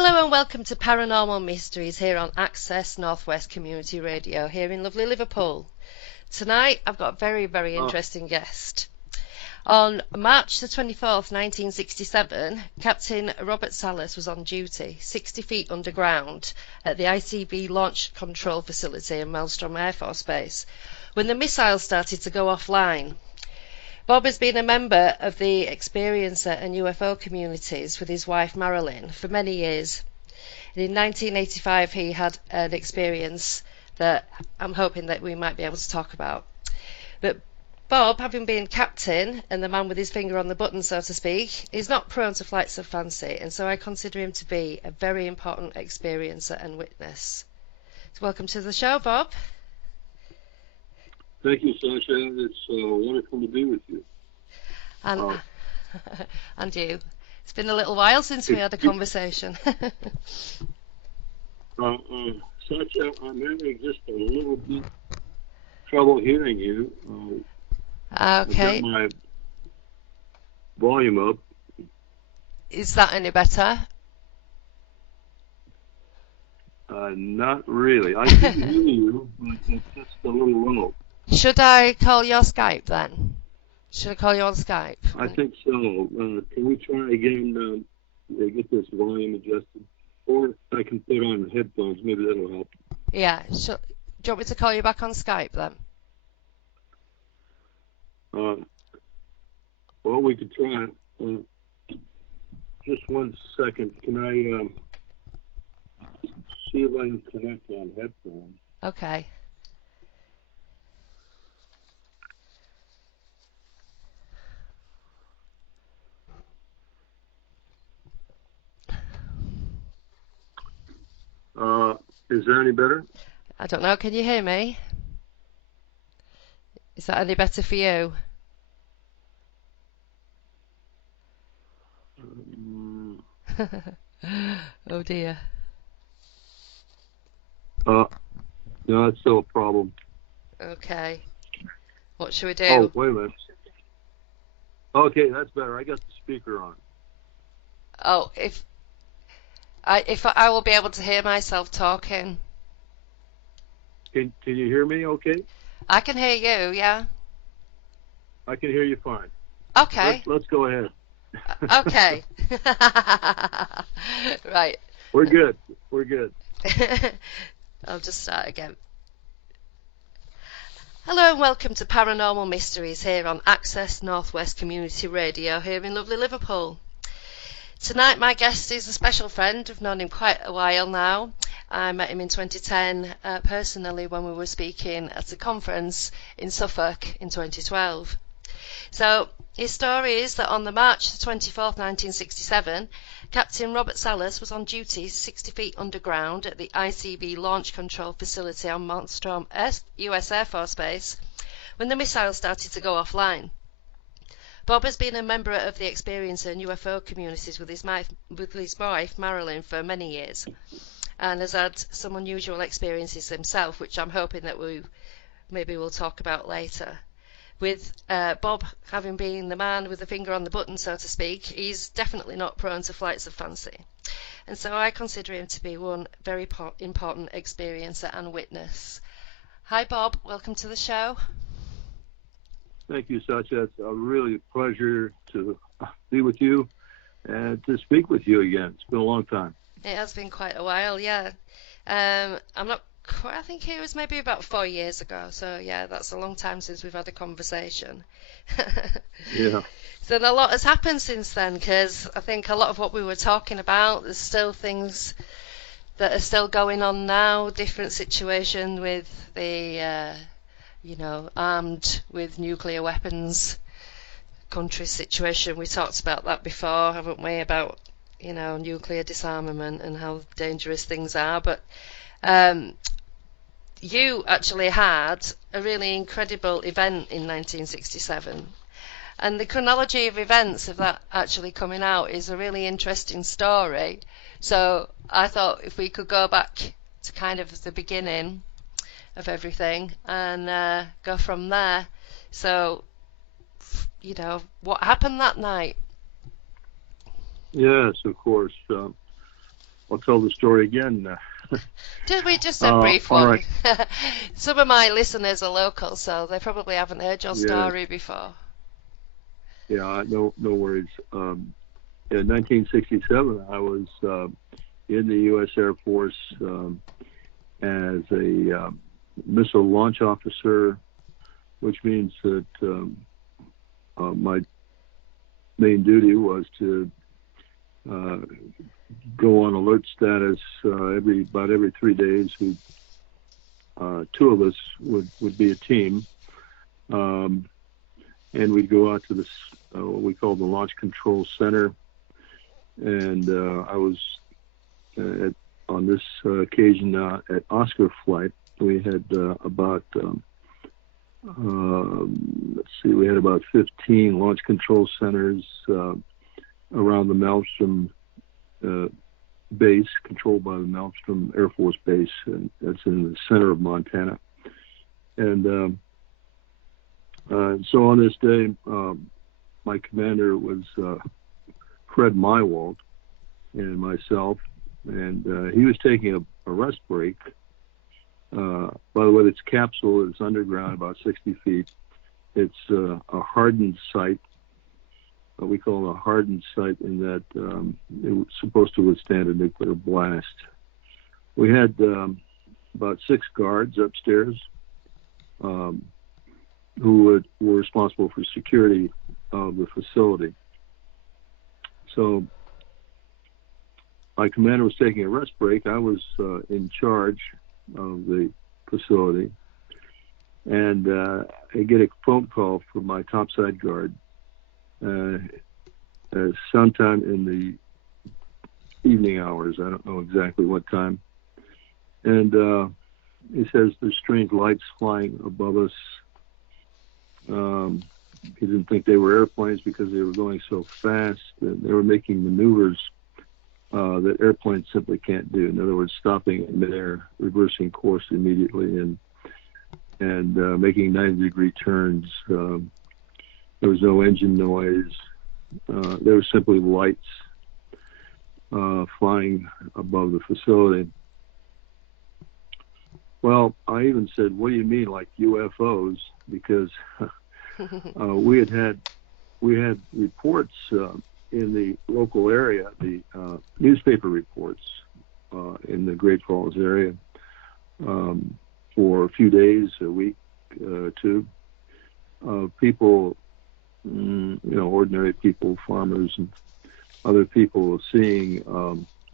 Hello and welcome to Paranormal Mysteries here on Access Northwest Community Radio here in lovely Liverpool. Tonight I've got a very interesting guest. On March the 24th, 1967, Captain Robert Salas was on duty 60 feet underground at the ICB Launch Control Facility in Maelstrom Air Force Base when the missiles started to go offline. Bob has been a member of the experiencer and UFO communities with his wife Marilyn for many years. And in 1985 he had an experience that I'm hoping that we might be able to talk about. But Bob, having been captain and the man with his finger on the button, so to speak, is not prone to flights of fancy, and so I consider him to be a very important experiencer and witness. So welcome to the show, Bob. Thank you, Sasha. It's wonderful to be with you. And, and you. It's been a little while since we had a conversation. Sasha, I'm having just a little bit trouble hearing you. Okay. I've got my volume up. Is that any better? Not really. I can hear you, but it's just a little low. Should I call your Skype then? Should I call you on Skype? I think so. Can we try again get this volume adjusted? Or I can put on headphones. Maybe that'll help. Yeah. Do you want me to call you back on Skype then? Well, we could try. Just 1 second. Can I see if I can connect on headphones? Okay. Is that any better? I don't know. Can you hear me? Is that any better for you? Oh dear. No, that's still a problem. Okay. What should we do? Oh, wait a minute. Okay, that's better. I got the speaker on. Oh, if I will be able to hear myself talking. Can you hear me okay? I can hear you, yeah. I can hear you fine. Okay. Let's go ahead. Okay. Right. We're good. We're good. I'll just start again. Hello and welcome to Paranormal Mysteries here on Access Northwest Community Radio here in lovely Liverpool. Tonight my guest is a special friend. I've known him quite a while now. I met him in 2010 personally when we were speaking at a conference in Suffolk in 2012. So his story is that on the March 24th, 1967, Captain Robert Salas was on duty 60 feet underground at the ICB Launch Control Facility on Maelstrom US Air Force Base when the missiles started to go offline. Bob has been a member of the experiencer and UFO communities with his wife Marilyn for many years, and has had some unusual experiences himself, which I'm hoping that maybe we'll talk about later. With Bob having been the man with the finger on the button, so to speak, he's definitely not prone to flights of fancy, and so I consider him to be one very important experiencer and witness. Hi Bob, welcome to the show. Thank you, Sasha. It's a really pleasure to be with you and to speak with you again. It's been a long time. It has been quite a while, yeah. I think it was maybe about 4 years ago. So yeah, that's a long time since we've had a conversation. Yeah. So a lot has happened since then, because I think a lot of what we were talking about, there's still things that are still going on now, different situation with the armed with nuclear weapons country situation. We talked about that before, haven't we, about nuclear disarmament and how dangerous things are. But you actually had a really incredible event in 1967, and the chronology of events of that actually coming out is a really interesting story. So I thought if we could go back to kind of the beginning of everything and go from there. So, what happened that night? Yes, of course. I'll tell the story again. Just a brief all one. right. Some of my listeners are local, so they probably haven't heard your Yes. story before. Yeah, no worries. In 1967, I was in the U.S. Air Force as a missile launch officer, which means that my main duty was to go on alert status about every 3 days. Two of us would be a team, and we'd go out to this what we call the Launch Control Center. And I was on this occasion at Oscar Flight. We had about we had about 15 launch control centers around the Maelstrom base, controlled by the Maelstrom Air Force Base, and that's in the center of Montana. And so on this day, my commander was Fred Mywald and myself, and he was taking a rest break. By the way, this capsule is underground about 60 feet. It's a hardened site. We call it a hardened site in that it was supposed to withstand a nuclear blast. We had about 6 guards upstairs who were responsible for security of the facility. So my commander was taking a rest break. I was in charge of the facility, and I get a phone call from my topside guard sometime in the evening hours. I don't know exactly what time. And he says there's strange lights flying above us. He didn't think they were airplanes because they were going so fast, and they were making maneuvers that airplanes simply can't do. In other words, stopping in midair, reversing course immediately, and making 90-degree turns. There was no engine noise. There were simply lights flying above the facility. Well, I even said, "What do you mean, like UFOs?" Because we had reports in the local area, the newspaper reports in the Great Falls area for a few days, a week, two, people, ordinary people, farmers and other people seeing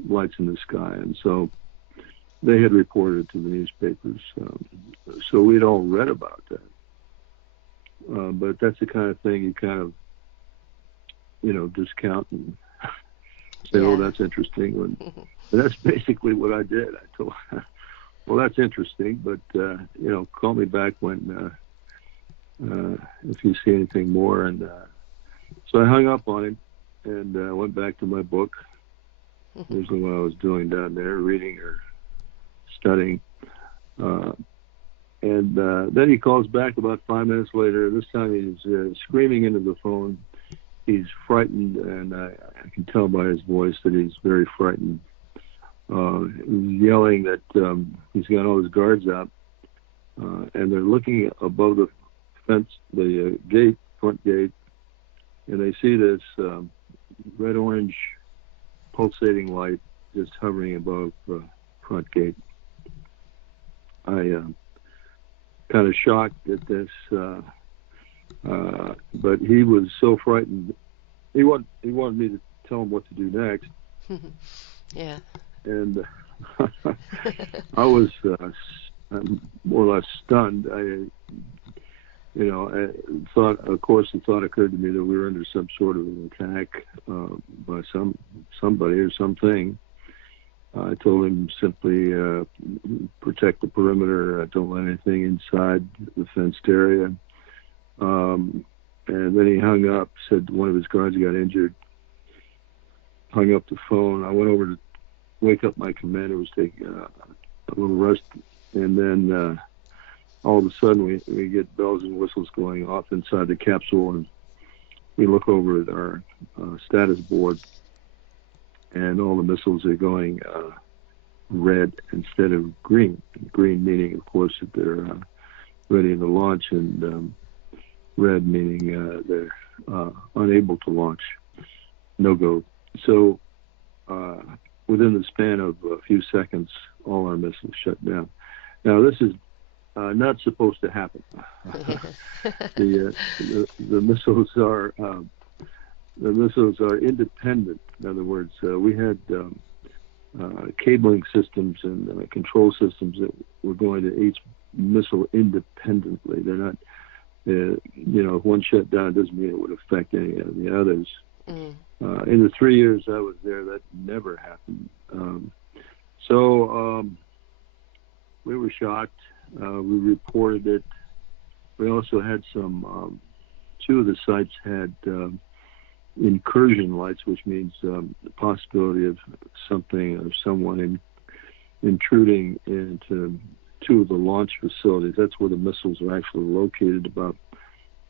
lights in the sky. And so they had reported to the newspapers. So we'd all read about that. But that's the kind of thing you kind of, discount and say, "Oh, that's interesting." And that's basically what I did. I told, "Well, that's interesting, but call me back when if you see anything more." And so I hung up on him and went back to my book. Usually what I was doing down there, reading or studying. And then he calls back about 5 minutes later. This time he's screaming into the phone. He's frightened, and I can tell by his voice that he's very frightened. He's yelling that he's got all his guards out, and they're looking above the fence, the front gate, and they see this red-orange pulsating light just hovering above the front gate. I kind of shocked at this, but he was so frightened. He wanted me to tell him what to do next. Yeah. And I was more or less stunned. I thought, of course, the thought occurred to me that we were under some sort of an attack by somebody or something. I told him simply protect the perimeter, don't let anything inside the fenced area. And then he hung up, said one of his guards got injured, hung up the phone. I went over to wake up my commander, was taking a little rest, and then all of a sudden we get bells and whistles going off inside the capsule, and we look over at our status board, and all the missiles are going red instead of green. Green meaning, of course, that they're ready to launch, and red meaning they're unable to launch, no go. So within the span of a few seconds, all our missiles shut down. Now, this is not supposed to happen. The missiles are independent. In other words, we had cabling systems and control systems that were going to each missile independently. They're not, if one shut down, it doesn't mean it would affect any of the others. In the 3 years I was there, that never happened. So we were shocked. We reported it. We also had some, two of the sites had incursion lights, which means the possibility of something or someone intruding into two of the launch facilities. That's where the missiles are actually located, about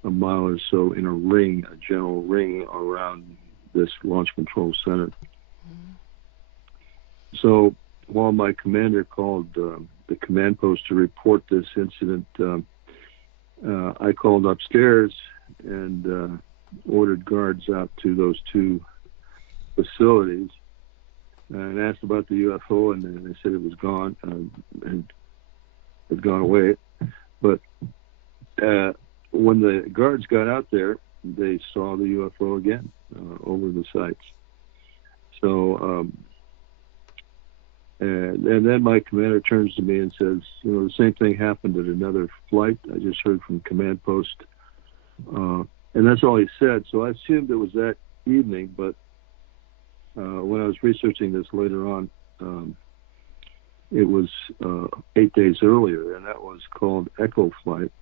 a mile or so in a ring, a general ring around this launch control center. So while my commander called the command post to report this incident, I called upstairs and ordered guards out to those two facilities and asked about the UFO, and they said it was gone and had gone away. But when the guards got out there, they saw the UFO again over the sites. So, and then my commander turns to me and says, the same thing happened at another flight. I just heard from command post. And that's all he said. So I assumed it was that evening, but when I was researching this later on, it was 8 days earlier, and that was called Echo Flight.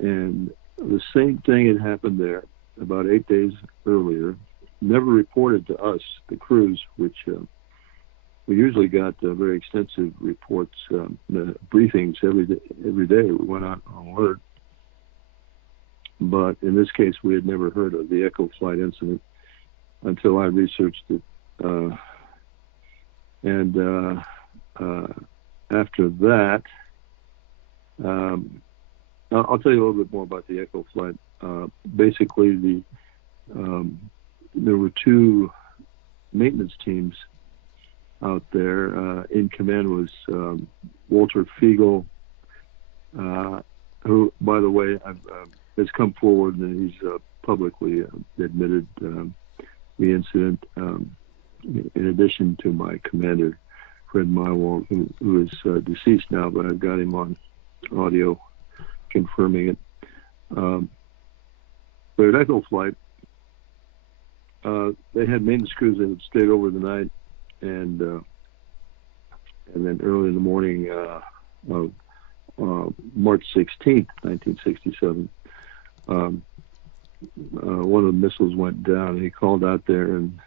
And the same thing had happened there about 8 days earlier, never reported to us, the crews, which we usually got very extensive reports, briefings every day. We went out on alert. But in this case, we had never heard of the Echo Flight incident until I researched it. And after that, I'll tell you a little bit more about the Echo Flight. Basically, there were two maintenance teams out there. In command was Walter Fiegel, who, by the way, has come forward and he's publicly admitted the incident, in addition to my commander, Fred Mywald, who is deceased now, but I've got him on audio confirming it. But at Echo Flight, they had maintenance crews that had stayed over the night, and then early in the morning of March 16th, 1967, one of the missiles went down, and he called out there and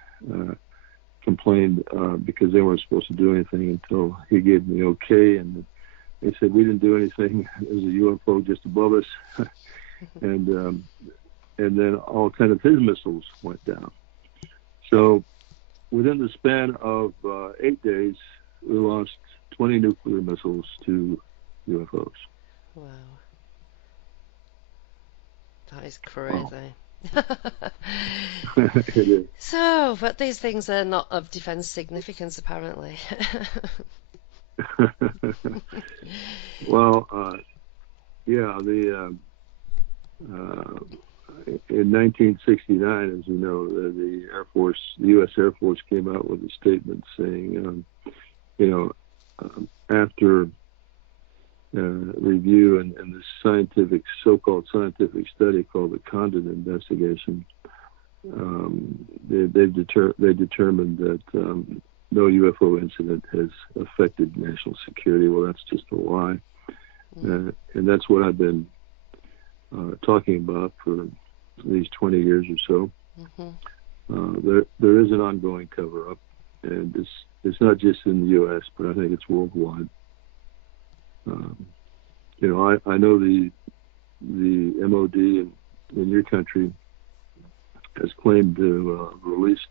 complained because they weren't supposed to do anything until he gave me okay, and they said we didn't do anything. There's a UFO just above us, and then all kind of his missiles went down. So within the span of 8 days, we lost 20 nuclear missiles to UFOs. Wow. That is crazy. It is. So, but these things are not of defense significance, apparently. Well, yeah, in 1969, as you know, the Air Force, the U.S. Air Force came out with a statement saying, after review and this scientific, so-called scientific study called the Condon investigation, they determined that no UFO incident has affected national security. Well, that's just a lie, and that's what I've been talking about for these 20 years or so. There is an ongoing cover-up, and it's not just in the U.S., but I think it's worldwide. I know the MOD in your country has claimed to released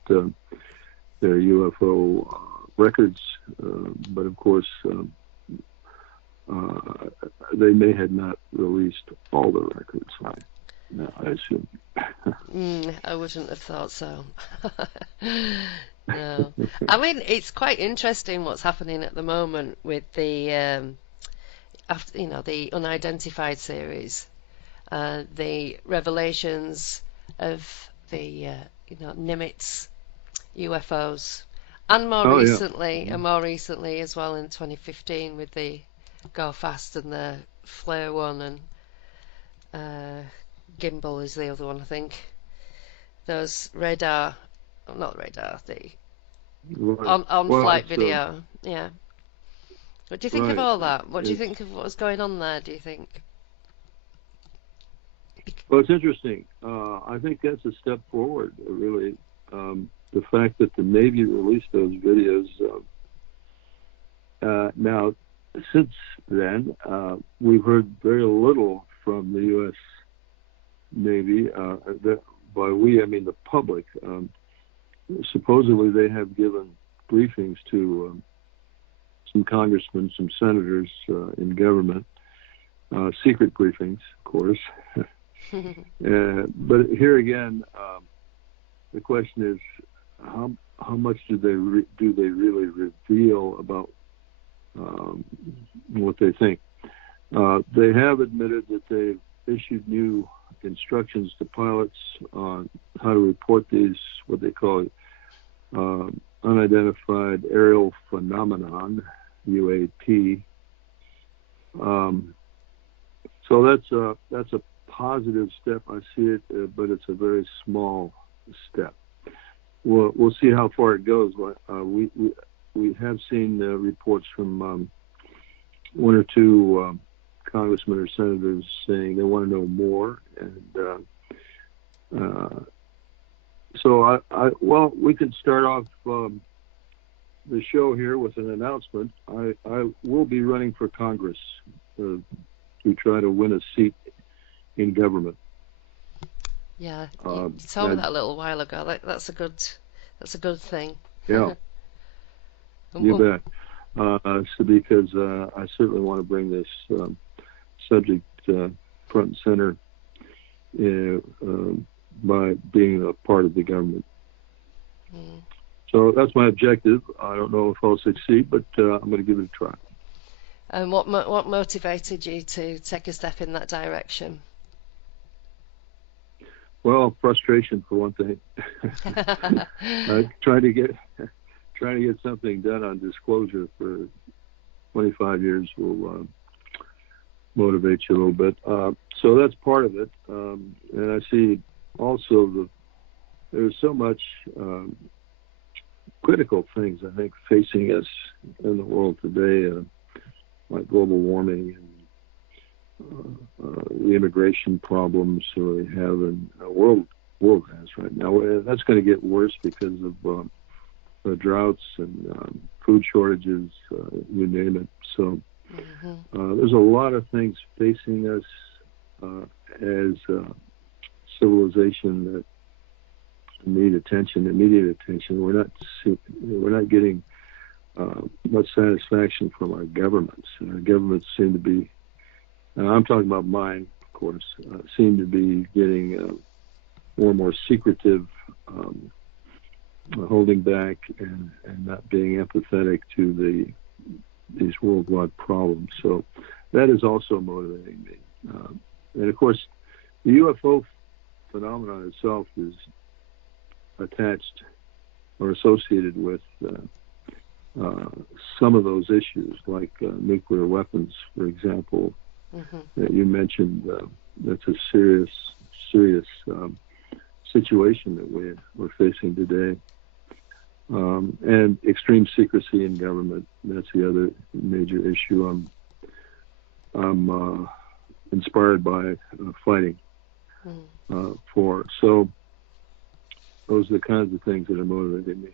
their UFO records, but of course they may have not released all the records. I assume. I wouldn't have thought so. No, I mean it's quite interesting what's happening at the moment with the the unidentified series, the revelations of the Nimitz UFOs, and more recently as well in 2015 with the Go Fast and the Flare one, and Gimbal is the other one, I think. Those radar, not radar, the on-flight video. Yeah. What do you think of all that? What do you think of what was going on there, do you think? Well, it's interesting. I think that's a step forward, really. The fact that the Navy released those videos. Now, since then, we've heard very little from the U.S. Navy. By we, I mean the public. Supposedly, they have given briefings to some congressmen, some senators in government, secret briefings, of course. But here again, the question is, how much do they really reveal about what they think? They have admitted that they've issued new instructions to pilots on how to report these, what they call unidentified aerial phenomenon, UAP. So that's a positive step. I see it, but it's a very small step. We'll see how far it goes. We have seen reports from one or two congressmen or senators saying they want to know more, and so well, we can start off the show here with an announcement. I will be running for Congress to try to win a seat in government. Yeah, you told me that a little while ago. That's a good thing. Yeah, you bet. So because I certainly want to bring this subject front and center by being a part of the government. So that's my objective. I don't know if I'll succeed, but I'm going to give it a try. And what motivated you to take a step in that direction? Well, frustration for one thing. Trying to get something done on disclosure for 25 years will motivate you a little bit. So that's part of it. And I see also there's so much critical things, I think, facing us in the world today, like global warming and the immigration problems we have and the world has right now. That's going to get worse because of the droughts and food shortages, you name it. So there's a lot of things facing us as civilization that need attention, immediate attention. We're not getting much satisfaction from our governments. Our governments seem to be, I'm talking about mine, of course, seem to be getting more and more secretive, holding back and not being empathetic to these worldwide problems. So that is also motivating me. And of course, the UFO phenomenon itself is attached or associated with some of those issues, like nuclear weapons, for example, that you mentioned. That's a serious situation that we're facing today. And extreme secrecy in government. That's the other major issue I'm inspired by fighting for. So those are the kinds of things that are motivating me.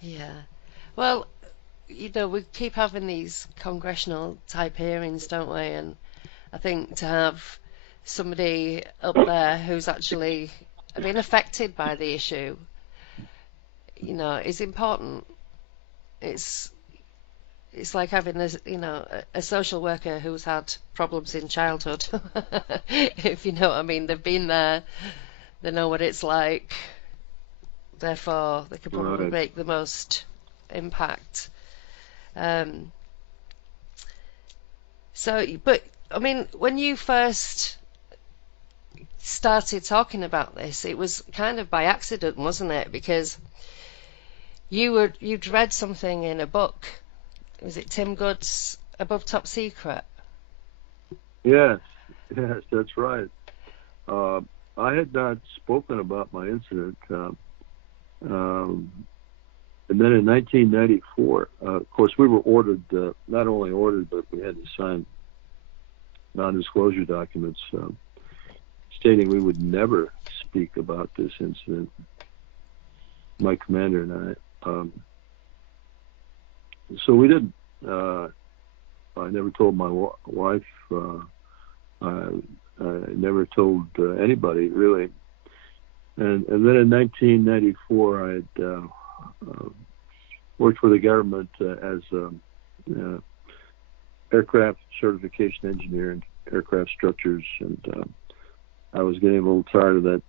Yeah. Well, we keep having these congressional type hearings, don't we? And I think to have somebody up there who's actually been affected by the issue is important. It's like having a social worker who's had problems in childhood. If you know what I mean, they've been there, they know what it's like. Therefore, they could probably Right. make the most impact. But I mean, when you first started talking about this, it was kind of by accident, wasn't it? Because you'd read something in a book. Was it Tim Good's Above Top Secret? Yes, that's right. I had not spoken about my incident. And then in 1994, of course, we were ordered, not only ordered, but we had to sign non-disclosure documents stating we would never speak about this incident, my commander and I. So we didn't. I never told my wife. I never told anybody, really. And then in 1994, I had worked for the government as aircraft certification engineer in aircraft structures, and I was getting a little tired of that,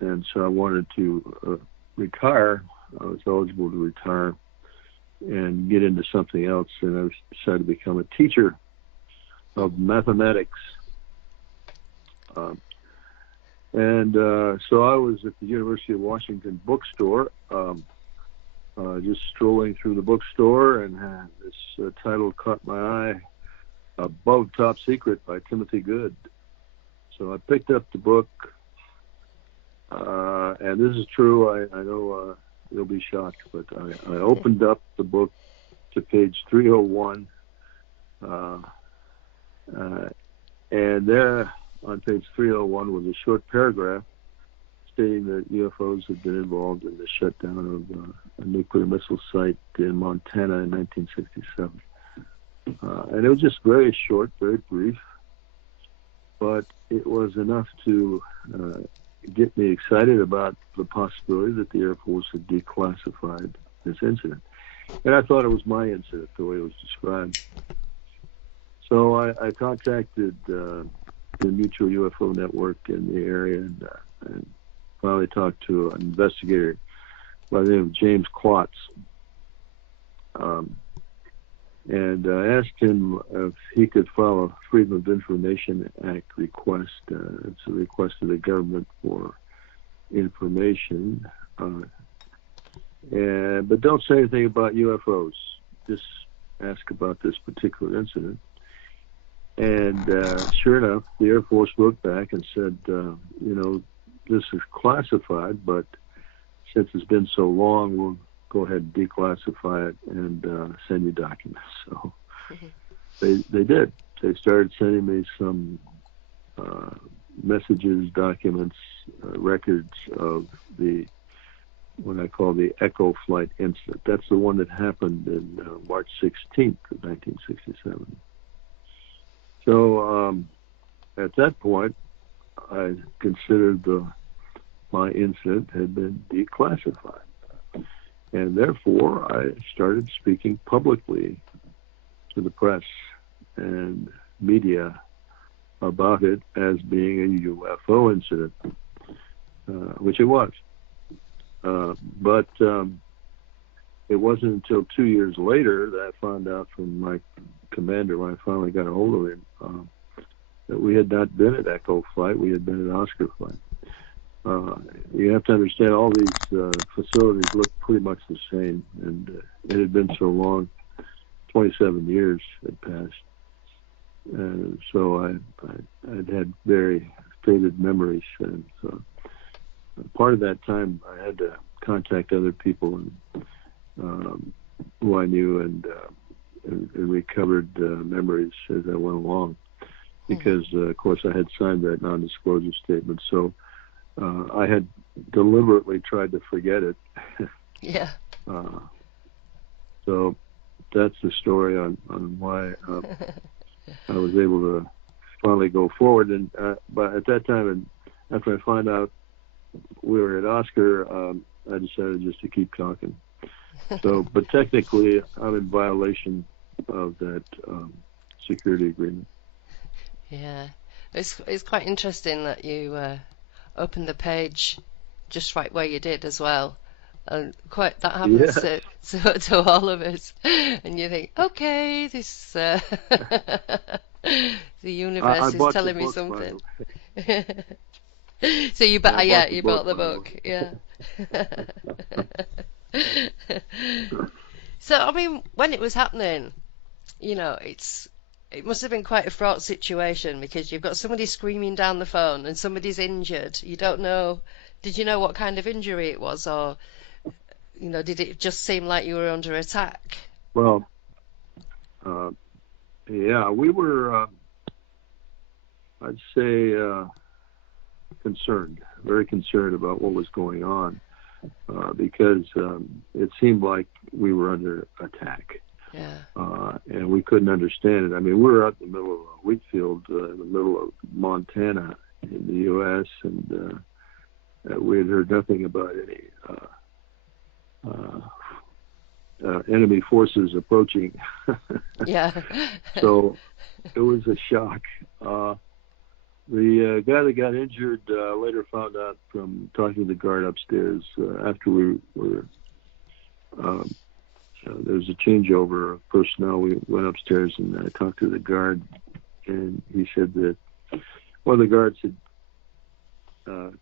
and so I wanted to retire. I was eligible to retire and get into something else, and I decided to become a teacher of mathematics. So I was at the University of Washington bookstore, just strolling through the bookstore, and this title caught my eye, Above Top Secret by Timothy Good. So I picked up the book, and this is true. I know you'll be shocked, but I opened up the book to page 301, and there on page 301 was a short paragraph stating that UFOs had been involved in the shutdown of a nuclear missile site in Montana in 1967. And it was just very short, very brief, but it was enough to get me excited about the possibility that the Air Force had declassified this incident. And I thought it was my incident, the way it was described. So I contacted the Mutual UFO Network in the area and finally talked to an investigator by the name of James Klotz. And I asked him if he could file a Freedom of Information Act request. It's a request to the government for information. But don't say anything about UFOs. Just ask about this particular incident. And sure enough, the Air Force wrote back and said, this is classified, but since it's been so long, we'll go ahead and declassify it and send you documents. So they did. They started sending me some messages, documents, records of what I call the Echo Flight incident. That's the one that happened in March 16th of 1967. So at that point, I considered my incident had been declassified. And therefore, I started speaking publicly to the press and media about it as being a UFO incident, which it was. But it wasn't until 2 years later that I found out from my commander, when I finally got a hold of him, that we had not been at Echo Flight, we had been at Oscar Flight. You have to understand all these facilities look pretty much the same, and it had been so long, 27 years had passed. So I'd had very faded memories, and so part of that time I had to contact other people who I knew and recovered memories as I went along, because of course I had signed that non-disclosure statement. So I had deliberately tried to forget it. Yeah. So that's the story on why I was able to finally go forward. And but at that time, and after I found out we were at Oscar, I decided just to keep talking. So, but technically, I'm in violation of that security agreement. Yeah, it's quite interesting that you opened the page just right where you did as well. And quite that happens Yes. to all of us. And you think, okay, this the I universe is bought the telling me book, by something. the So you way. I yeah, bought the you book, bought the by the book, yeah. way. So I mean, when it was happening, you know, it must have been quite a fraught situation because you've got somebody screaming down the phone and somebody's injured. You don't know. Did you know what kind of injury it was, or did it just seem like you were under attack? Well, yeah, we were, I'd say, concerned, very concerned about what was going on, because it seemed like we were under attack. Yeah. And we couldn't understand it. I mean, we were out in the middle of a wheat field in the middle of Montana in the U.S., and we had heard nothing about any enemy forces approaching. Yeah. So it was a shock. The guy that got injured later found out from talking to the guard upstairs after we were there was a changeover of personnel. We went upstairs and I talked to the guard, and he said that one of the guards had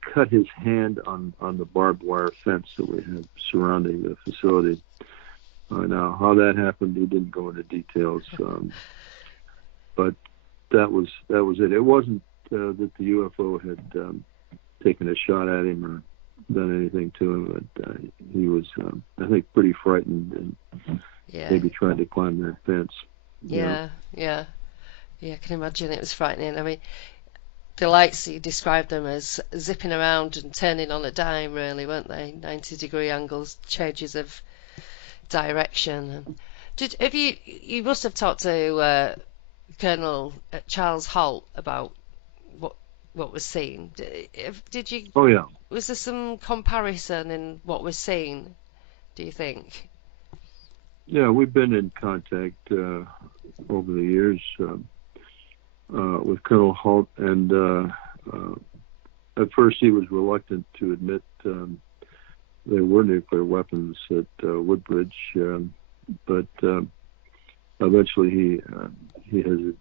cut his hand on the barbed wire fence that we had surrounding the facility. Now, how that happened, he didn't go into details, but that was it. It wasn't that the UFO had taken a shot at him or done anything to him, but he was, I think, pretty frightened and maybe tried to climb that fence. Yeah, yeah. I can imagine it was frightening. I mean, the lights, you described them as zipping around and turning on a dime, really, weren't they? 90-degree angles, changes of direction. And you must have talked to Colonel Charles Holt about what was seen. Did you? Oh yeah. Was there some comparison in what was seen, do you think? Yeah, we've been in contact over the years with Colonel Holt, and at first he was reluctant to admit there were nuclear weapons at Woodbridge, but eventually he has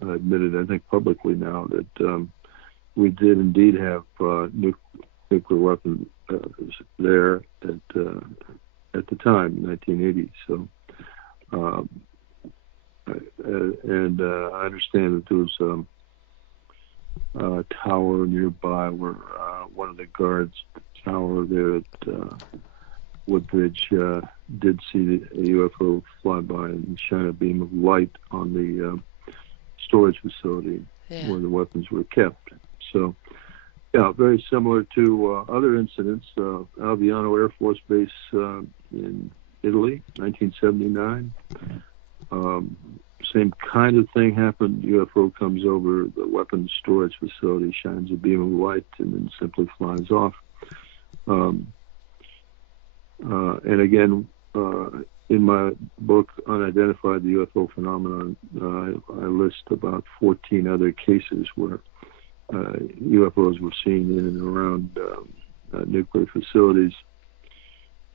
admitted, I think publicly now, that we did indeed have nuclear weapons there at the time, 1980. So, and I understand that there was a tower nearby where one of the guards' tower there at Woodbridge did see a UFO fly by and shine a beam of light on the storage facility where the weapons were kept. So, yeah, very similar to other incidents. Alviano Air Force Base in Italy, 1979. Same kind of thing happened. UFO comes over the weapons storage facility, shines a beam of light, and then simply flies off. And again, in my book, Unidentified, the UFO Phenomenon, I list about 14 other cases where UFOs were seen in and around nuclear facilities,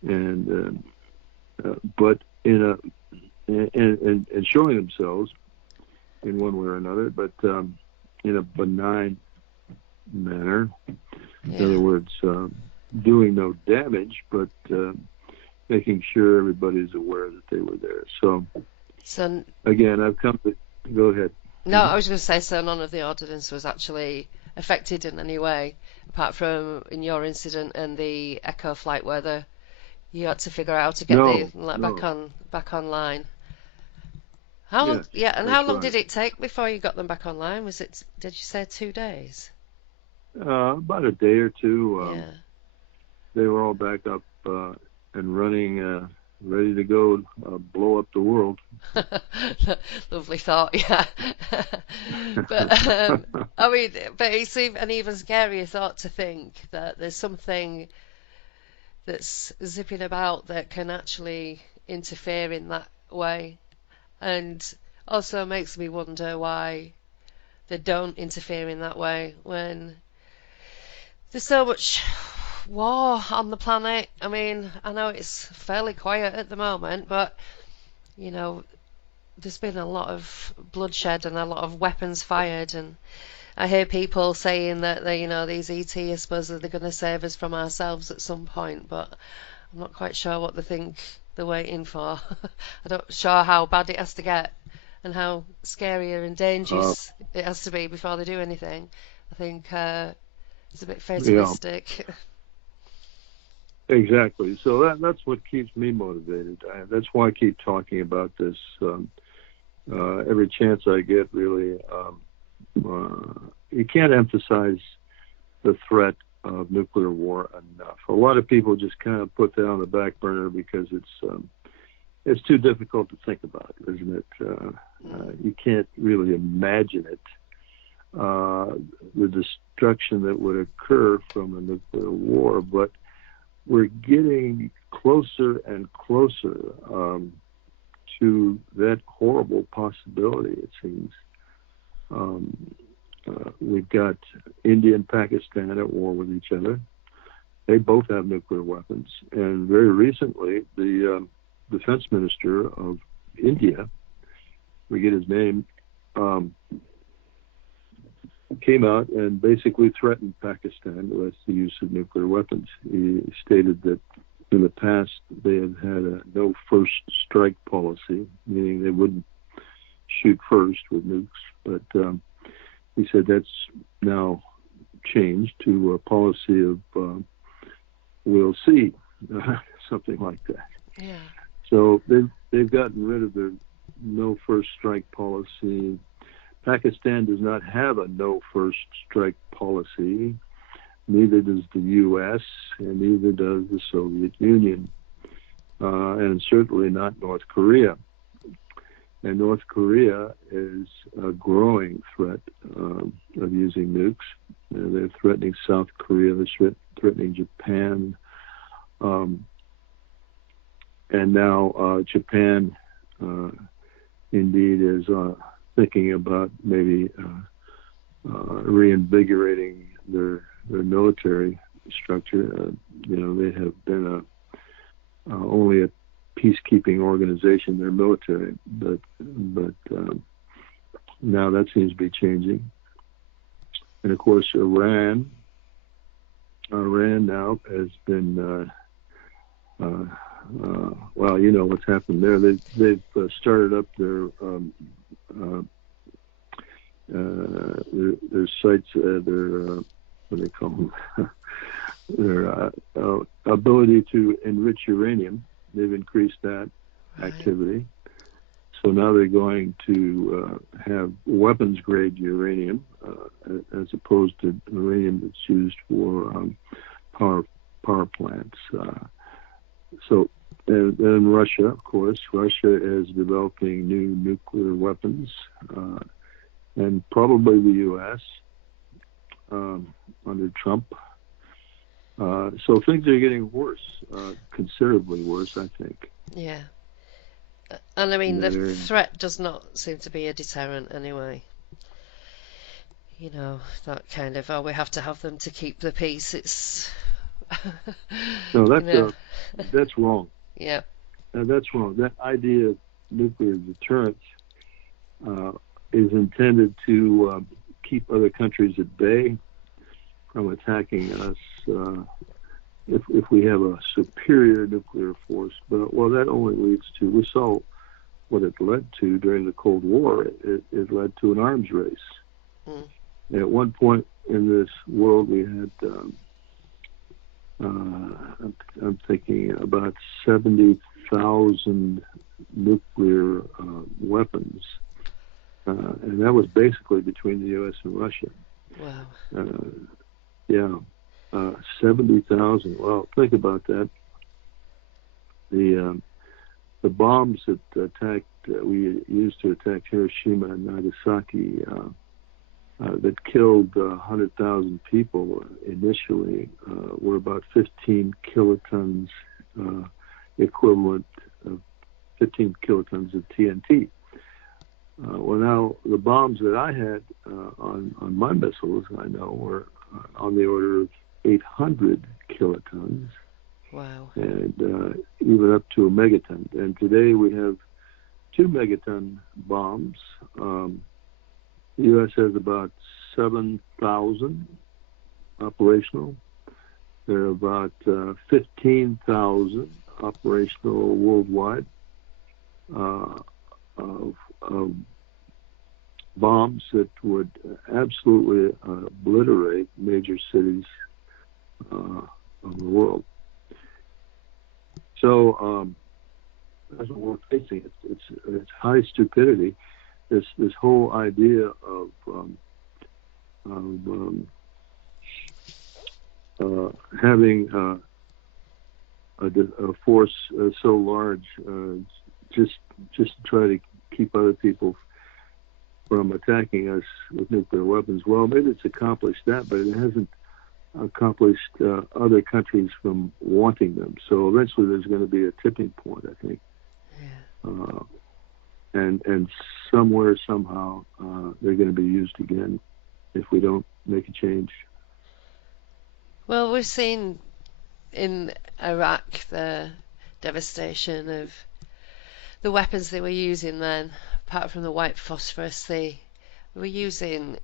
and but and showing themselves in one way or another, but in a benign manner. In other words, doing no damage, but making sure everybody's aware that they were there. So again, I've come to go ahead. No, I was going to say, so none of the ordnance was actually affected in any way, apart from in your incident and the Echo flight where you had to figure out how to get back online. How long? Yeah, and how long did it take before you got them back online? Was it? Did you say 2 days? About a day or two. They were all back up and running, ready to go blow up the world. Lovely thought, yeah. But I mean, but it's an even scarier thought to think that there's that's zipping about that can actually interfere in that way. And also makes me wonder why they don't interfere in that way when there's so much war on the planet. I mean, I know it's fairly quiet at the moment, but you know, there's been a lot of bloodshed and a lot of weapons fired, and I hear people saying that they, these ET are supposedly they're going to save us from ourselves at some point, but I'm not quite sure what they think they're waiting for. I'm not sure how bad it has to get and how scarier and dangerous it has to be before they do anything. I think it's a bit fatalistic. Yeah, exactly. So that's what keeps me motivated. That's why I keep talking about this every chance I get, really. You can't emphasize the threat of nuclear war enough. A lot of people just kind of put that on the back burner because it's too difficult to think about, isn't it? You can't really imagine it. The destruction that would occur from a nuclear war, but we're getting closer and closer to that horrible possibility, it seems. We've got India and Pakistan at war with each other. They both have nuclear weapons. And very recently, the defense minister of India, forget his name, came out and basically threatened Pakistan with the use of nuclear weapons. He stated that in the past they had had a no first strike policy, meaning they wouldn't shoot first with nukes, but he said that's now changed to a policy of we'll see, something like that. Yeah. So they've gotten rid of their no first strike policy. Pakistan does not have a no first strike policy. Neither does the U.S. and neither does the Soviet Union, and certainly not North Korea. And North Korea is a growing threat of using nukes. They're threatening South Korea, they're threatening Japan, and now Japan indeed is thinking about maybe reinvigorating their military structure. They have been only a peacekeeping organization, their military, but now that seems to be changing. And of course, Iran now has been well, you know what's happened there. They've started up their sites, their what do they call them? Their ability to enrich uranium. They've increased that activity. So now they're going to have weapons-grade uranium as opposed to uranium that's used for power plants. So, and Russia, of course, Russia is developing new nuclear weapons, and probably the U.S. Under Trump. So things are getting worse, considerably worse, I think. Yeah. And I mean, the threat does not seem to be a deterrent anyway. That kind of, we have to have them to keep the peace. It's... No, that's wrong. Yeah. That's wrong. That idea of nuclear deterrence is intended to keep other countries at bay from attacking us if we have a superior nuclear force. But that only leads to, we saw what it led to during the Cold War. It led to an arms race. At one point in this world, we had I'm thinking about 70,000 nuclear weapons, and that was basically between the U.S. and Russia. Wow. 70,000. Well, think about that. The bombs that we used to attack Hiroshima and Nagasaki that killed 100,000 people initially were about 15 kilotons equivalent of 15 kilotons of TNT. Well, now the bombs that I had on my missiles, I know, were on the order of 800 kilotons. Wow. And even up to a megaton. And today we have 2 megaton bombs. The U.S. has about 7,000 operational. There are about 15,000 operational worldwide of bombs that would absolutely obliterate major cities of the world. So that's what we're facing. It's high stupidity. This whole idea of having a force so large just to try to keep other people from attacking us with nuclear weapons. Well, maybe it's accomplished that, but it hasn't accomplished other countries from wanting them. So eventually there's going to be a tipping point, I think. Yeah. And somewhere, somehow, they're going to be used again if we don't make a change. Well, we've seen in Iraq the devastation of the weapons they were using then. Apart from the white phosphorus, they were using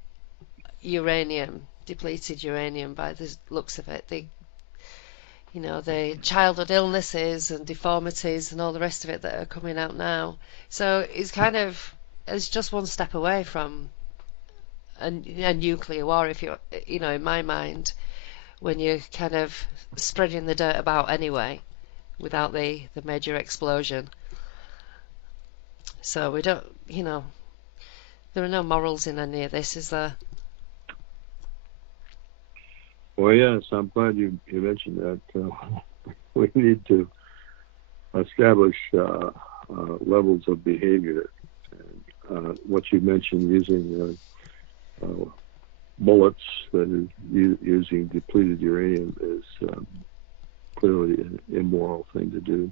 uranium, depleted uranium by the looks of it. The childhood illnesses and deformities and all the rest of it that are coming out now. So it's just one step away from a nuclear war, if you're, in my mind, when you're kind of spreading the dirt about anyway, without the major explosion. So we don't, there are no morals in any of this, is there? Well, yes, I'm glad you mentioned that. We need to establish levels of behavior. What you mentioned, using bullets that are using depleted uranium, is clearly an immoral thing to do.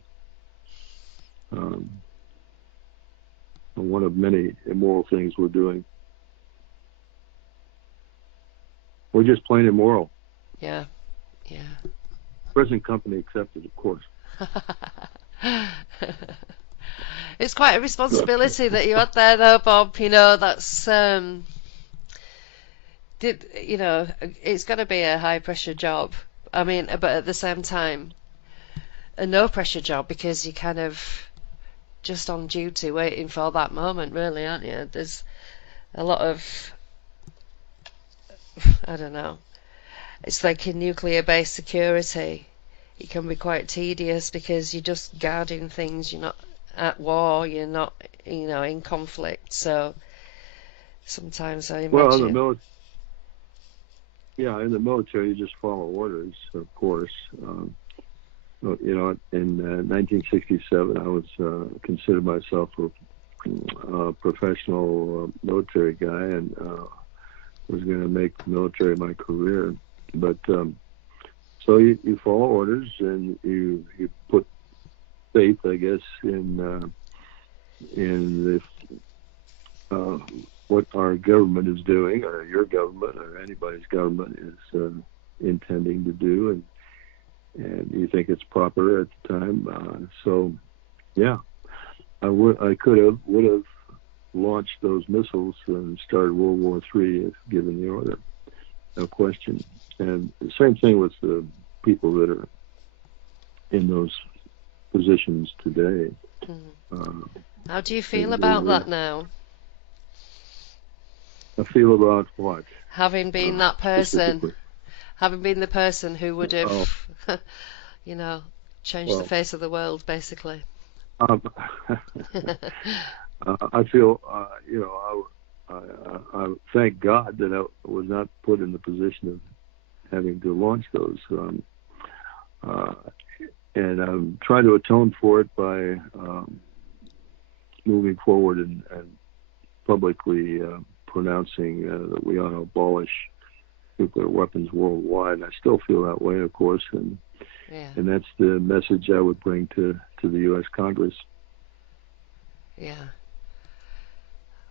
One of many immoral things we're doing. We're just plain immoral. Yeah. Present company accepted, of course. It's quite a responsibility that you had there, though, Bob. That's it's going to be a high pressure job. I mean, but at the same time, a no pressure job, because you're kind of just on duty, waiting for that moment, really, aren't you? There's a lot of, I don't know. It's like in nuclear-based security. It can be quite tedious because you're just guarding things. You're not at war. You're not, in conflict. So sometimes I imagine. Well, in the military, you just follow orders, of course. In 1967, I was considered myself a professional military guy, and was going to make the military my career. But so you follow orders, and you put faith, I guess, in what our government is doing, or your government, or anybody's government is intending to do, and you think it's proper at the time. So, yeah, I would have launched those missiles and started World War III if given the order, no question. And the same thing with the people that are in those positions today. How do you feel about that now? I feel about what? Having been that person, having been the person who would have, changed the face of the world, basically. I feel, I thank God that I was not put in the position of having to launch those. And I'm trying to atone for it by moving forward and publicly pronouncing that we ought to abolish nuclear weapons worldwide. And I still feel that way, of course, and that's the message I would bring to the U.S. Congress. Yeah.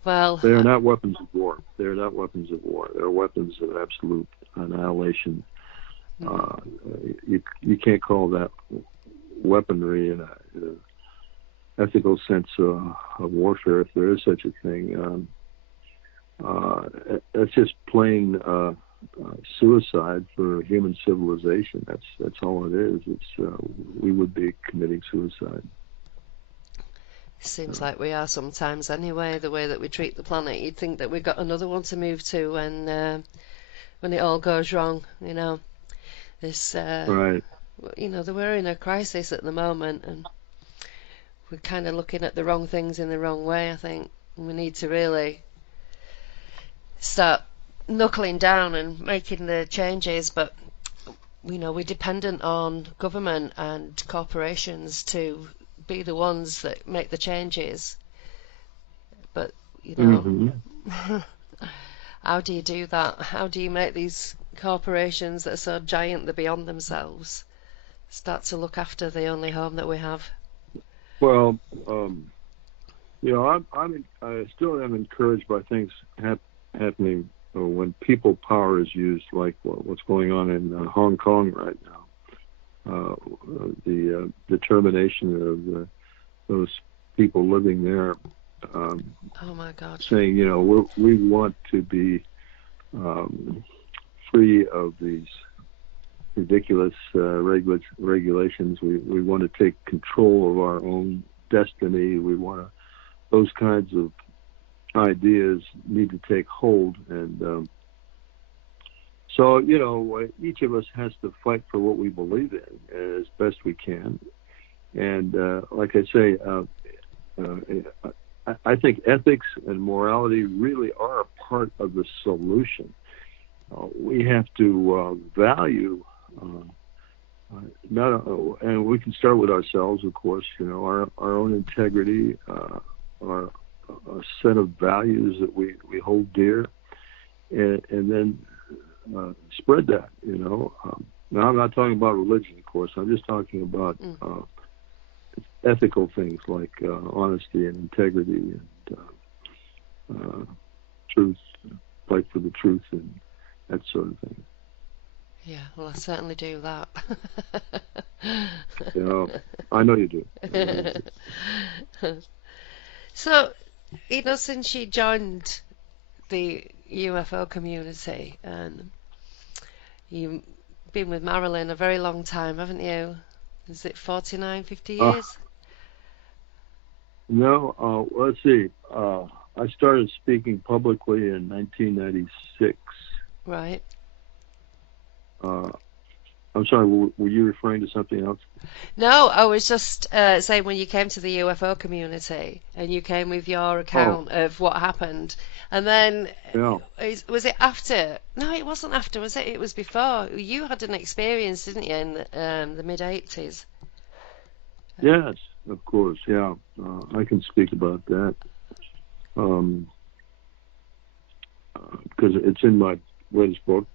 Well, they are not weapons of war. They are not weapons of war. They are weapons of absolute annihilation. You can't call that weaponry in an ethical sense of warfare, if there is such a thing. That's just plain suicide for human civilization. That's all it is. It's we would be committing suicide. Seems like we are sometimes anyway, the way that we treat the planet. You'd think that we've got another one to move to when it all goes wrong, you know. This, right. You know, we're in a crisis at the moment, and we're kind of looking at the wrong things in the wrong way, I think. We need to really start knuckling down and making the changes, but, you know, we're dependent on government and corporations to be the ones that make the changes. But, you know, how do you do that? How do you make these corporations that are so giant they're beyond themselves start to look after the only home that we have? Well, you know, I still am encouraged by things happening when people power is used, like what's going on in Hong Kong right now. The determination of those people living there, oh my God, saying, you know, we want to be free of these ridiculous regulations. We want to take control of our own destiny. We want to, those kinds of ideas need to take hold, and so, you know, each of us has to fight for what we believe in as best we can. And like I say, I think ethics and morality really are a part of the solution. We have to value, and we can start with ourselves, of course, you know, our own integrity, our set of values that we hold dear, and then spread that, you know. Now, I'm not talking about religion, of course. I'm just talking about ethical things like honesty and integrity and truth, fight for the truth and that sort of thing. Yeah, well, I certainly do that. You know, I know you do. So, you know, since you joined the UFO community, and you've been with Marilyn a very long time, haven't you? Is it 49, 50 years? No, let's see. I started speaking publicly in 1996. Right. I'm sorry, were you referring to something else? No, I was just saying when you came to the UFO community and you came with your account of what happened, and then was it after? No, it wasn't after, was it? It was before. You had an experience, didn't you, in the mid-'80s? Yes, of course, yeah. I can speak about that because it's in my latest book.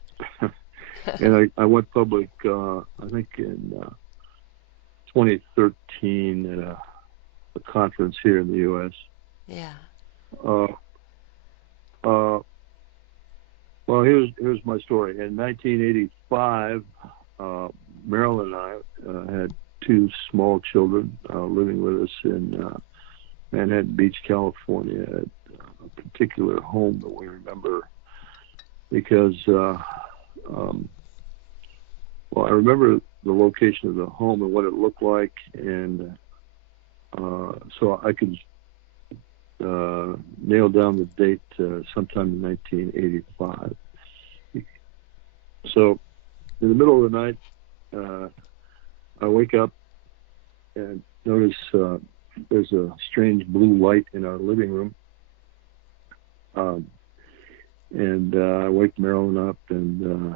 And I went public, I think, in 2013 at a conference here in the U.S. Yeah. Well, here's my story. In 1985, Marilyn and I had two small children living with us in Manhattan Beach, California, at a particular home that we remember because well, I remember the location of the home and what it looked like, and so I could nail down the date sometime in 1985. So in the middle of the night, I wake up and notice there's a strange blue light in our living room. And I wake Marilyn up and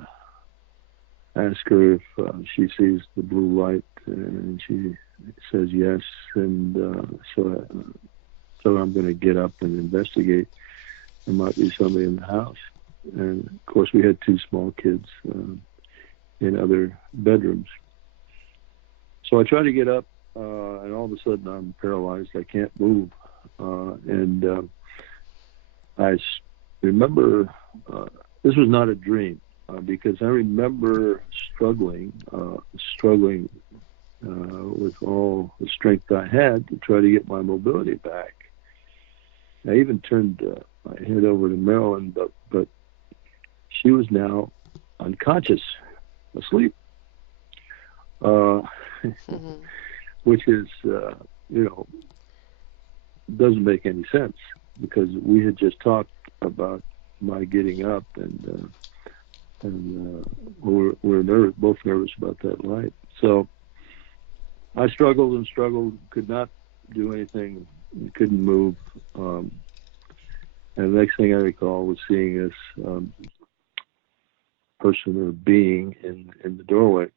ask her if she sees the blue light, and she says yes. And so I'm going to get up and investigate. there might be somebody in the house. And of course, we had two small kids in other bedrooms. So I try to get up, and all of a sudden I'm paralyzed. I can't move. I remember this was not a dream, because I remember struggling with all the strength I had to try to get my mobility back. I even turned my head over to Marilyn, but she was now unconscious, asleep, which is, doesn't make any sense, because we had just talked about my getting up, and we're nervous, both nervous about that light. So I struggled and struggled, could not do anything, couldn't move. And the next thing I recall was seeing this person or being in the doorway.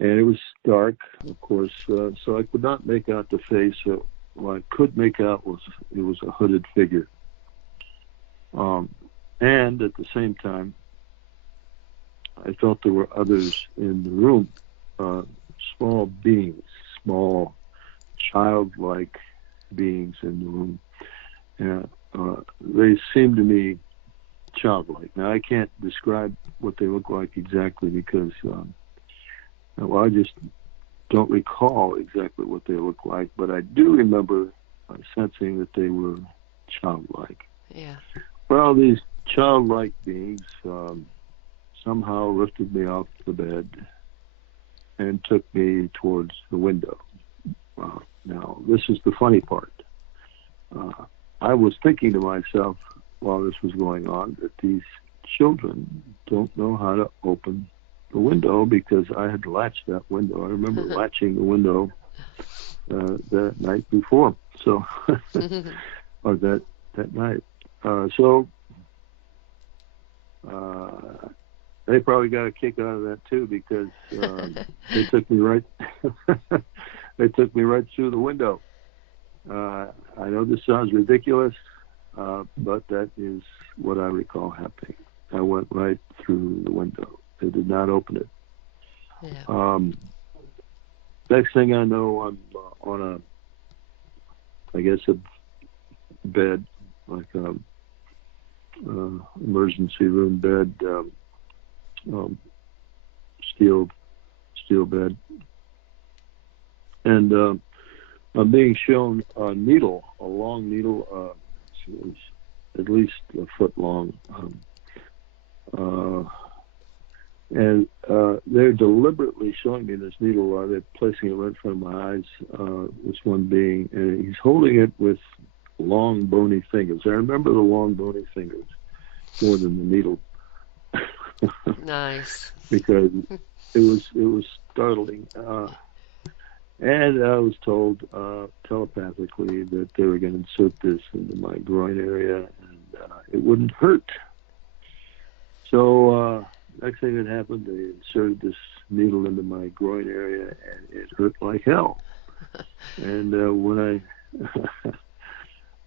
And it was dark, of course, so I could not make out the face. So what I could make out was it was a hooded figure. And at the same time, I felt there were others in the room, small beings, small childlike beings in the room. And they seemed to me childlike. Now, I can't describe what they look like exactly, because I just don't recall exactly what they look like, but I do remember sensing that they were childlike. Yeah. Well, these childlike beings somehow lifted me off the bed and took me towards the window. Now, this is the funny part. I was thinking to myself while this was going on that these children don't know how to open the window, because I had latched that window. I remember latching the window that night before, so or that night. So they probably got a kick out of that too, because they took me right through the window. I know this sounds ridiculous, but that is what I recall happening. I went right through the window. They did not open it. Yeah. Next thing I know, I'm on a bed, like a emergency room bed, steel bed, and I'm being shown a long needle, it was at least a foot long, and they're deliberately showing me this needle. They're placing it right in front of my eyes, this one being, and he's holding it with long bony fingers. I remember the long bony fingers more than the needle. Nice. Because it was startling. And I was told telepathically that they were going to insert this into my groin area, and it wouldn't hurt. So next thing that happened, they inserted this needle into my groin area, and it hurt like hell. And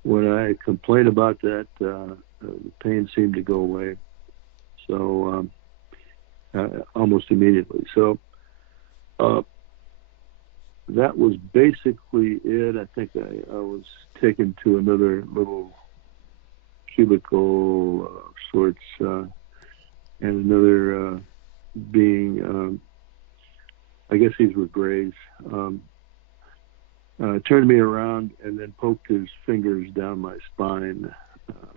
when I complained about that, the pain seemed to go away. So almost immediately. So that was basically it. I think I was taken to another little cubicle of sorts, and another being, I guess these were grays, turned me around and then poked his fingers down my spine.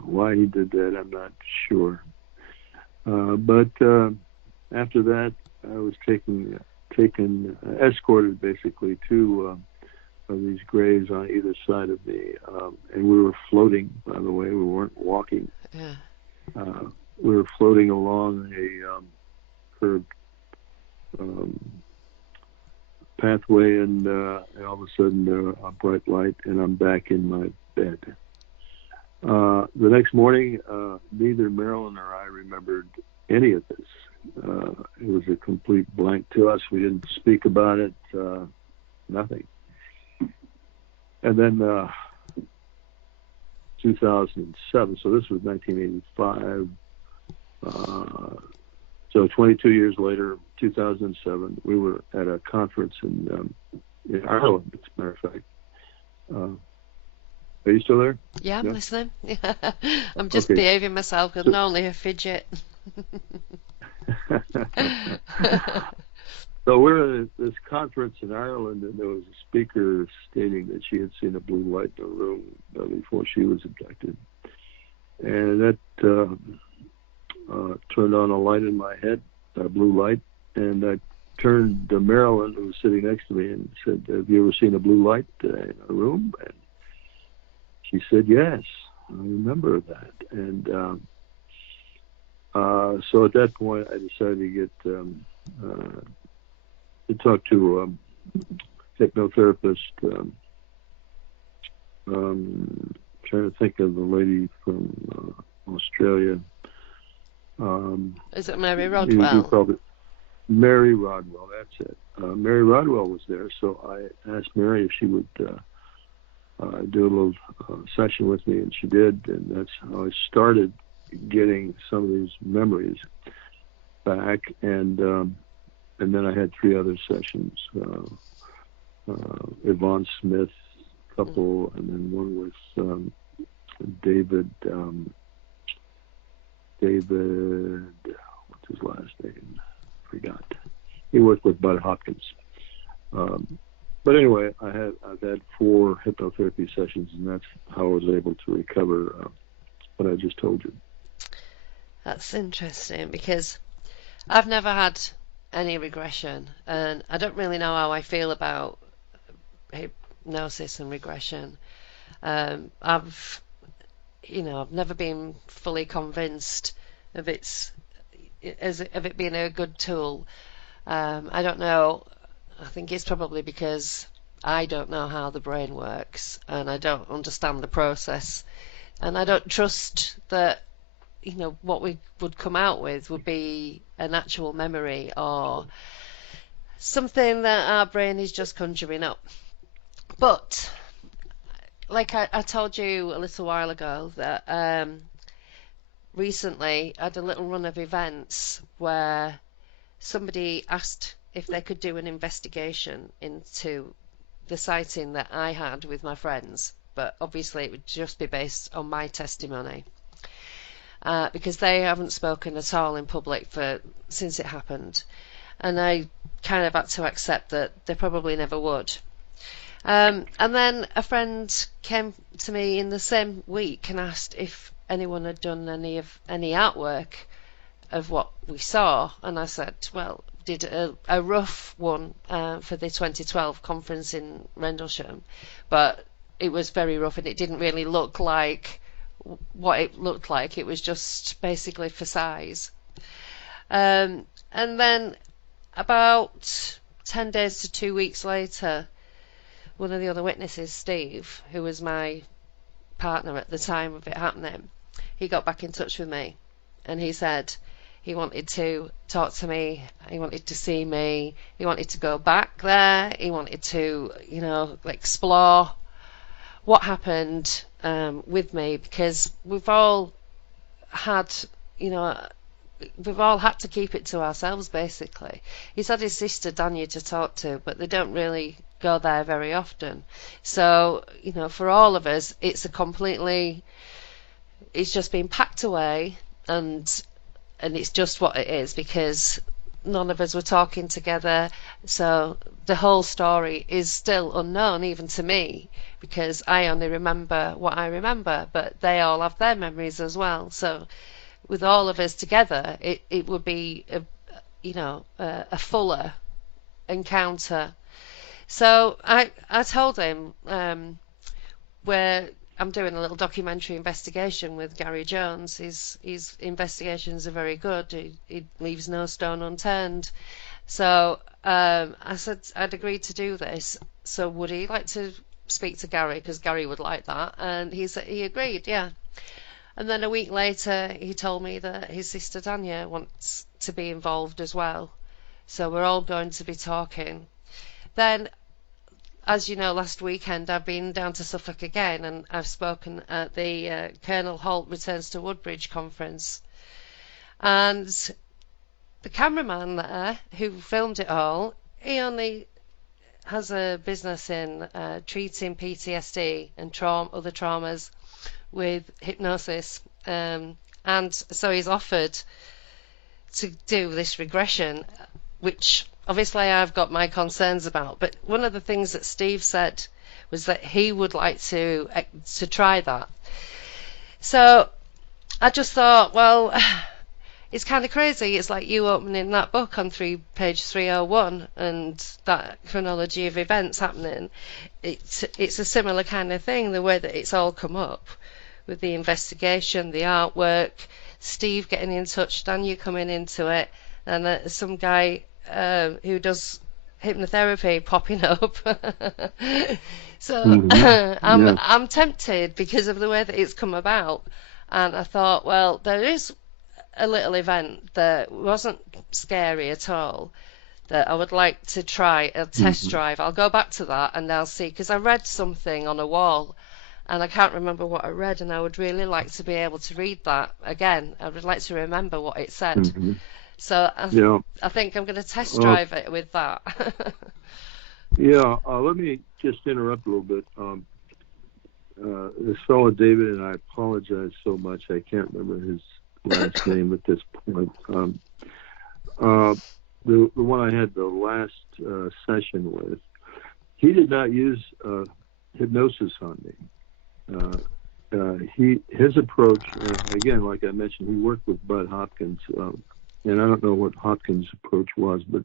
Why he did that, I'm not sure. But after that, I was escorted basically to of these graves on either side of me, and we were floating. By the way, we weren't walking. Yeah. We were floating along a curved pathway, and all of a sudden, a bright light, and I'm back in my bed. The next morning, neither Marilyn or I remembered any of this. It was a complete blank to us. We didn't speak about it, nothing. And then 2007. So this was 1985. So 22 years later, 2007, we were at a conference in Ireland, as a matter of fact. Are you still there? Yeah, I'm Yeah? listening. I'm just Okay. behaving myself because I'm only a fidget. So we're at this conference in Ireland, and there was a speaker stating that she had seen a blue light in the room before she was abducted. And that turned on a light in my head, a blue light, and I turned to Marilyn, who was sitting next to me, and said, "Have you ever seen a blue light in a room?" And she said, "Yes, I remember that." And so at that point, I decided to get to talk to a hypnotherapist. Trying to think of the lady from Australia. Is it Mary Rodwell? Mary Rodwell, that's it. Mary Rodwell was there, so I asked Mary if she would do a little session with me, and she did, and that's how I started getting some of these memories back, and then I had 3 other sessions, Yvonne Smith couple, and then one with David, what's his last name? Forgot. He worked with Bud Hopkins. But anyway, I've had 4 hypnotherapy sessions, and that's how I was able to recover what I just told you. That's interesting because I've never had any regression, and I don't really know how I feel about hypnosis and regression. I've never been fully convinced of it being a good tool. I don't know. I think it's probably because I don't know how the brain works, and I don't understand the process, and I don't trust that what we would come out with would be an actual memory or something that our brain is just conjuring up. But like I told you a little while ago that recently I had a little run of events where somebody asked if they could do an investigation into the sighting that I had with my friends, but obviously it would just be based on my testimony, because they haven't spoken at all in public since it happened, and I kind of had to accept that they probably never would. And then a friend came to me in the same week and asked if anyone had done any artwork of what we saw, and I said, well, did a rough one for the 2012 conference in Rendlesham, but it was very rough and it didn't really look like what it looked like. It was just basically for size. And then about 10 days to 2 weeks later, one of the other witnesses, Steve, who was my partner at the time of it happening, he got back in touch with me, and he said he wanted to talk to me, he wanted to see me, he wanted to go back there, he wanted to, explore what happened with me, because we've all had to keep it to ourselves, basically. He's had his sister Danya to talk to, but they don't really go there very often. So, for all of us, it's just been packed away, and it's just what it is, because none of us were talking together. So the whole story is still unknown, even to me, because I only remember what I remember, but they all have their memories as well. So with all of us together, it would be a fuller encounter. So I told him where I'm doing a little documentary investigation with Gary Jones. His investigations are very good. He leaves no stone unturned. So I said I'd agreed to do this. So would he like to speak to Gary? Because Gary would like that. And he agreed, yeah. And then a week later, he told me that his sister Danya wants to be involved as well. So we're all going to be talking. Then as you know, last weekend I've been down to Suffolk again, and I've spoken at the Colonel Holt Returns to Woodbridge conference. And the cameraman there who filmed it all, he only has a business in treating PTSD and other traumas with hypnosis. And so he's offered to do this regression, which obviously I've got my concerns about. But one of the things that Steve said was that he would like to try that. So I just thought, well, it's kind of crazy. It's like you opening that book on page 301 and that chronology of events happening. It's a similar kind of thing, the way that it's all come up with the investigation, the artwork, Steve getting in touch, Dan, you coming into it, and some guy who does hypnotherapy popping up. So I'm tempted because of the way that it's come about, and I thought, well, there is a little event that wasn't scary at all that I would like to try a test drive. I'll go back to that and I'll see, because I read something on a wall and I can't remember what I read, and I would really like to be able to read that again. I would like to remember what it said. So I think I'm going to test drive it with that. Let me just interrupt a little bit. This fellow David, and I apologize so much, I can't remember his last name at this point. The one I had the last session with, he did not use hypnosis on me. His approach, again, like I mentioned, he worked with Bud Hopkins, and I don't know what Hopkins' approach was, but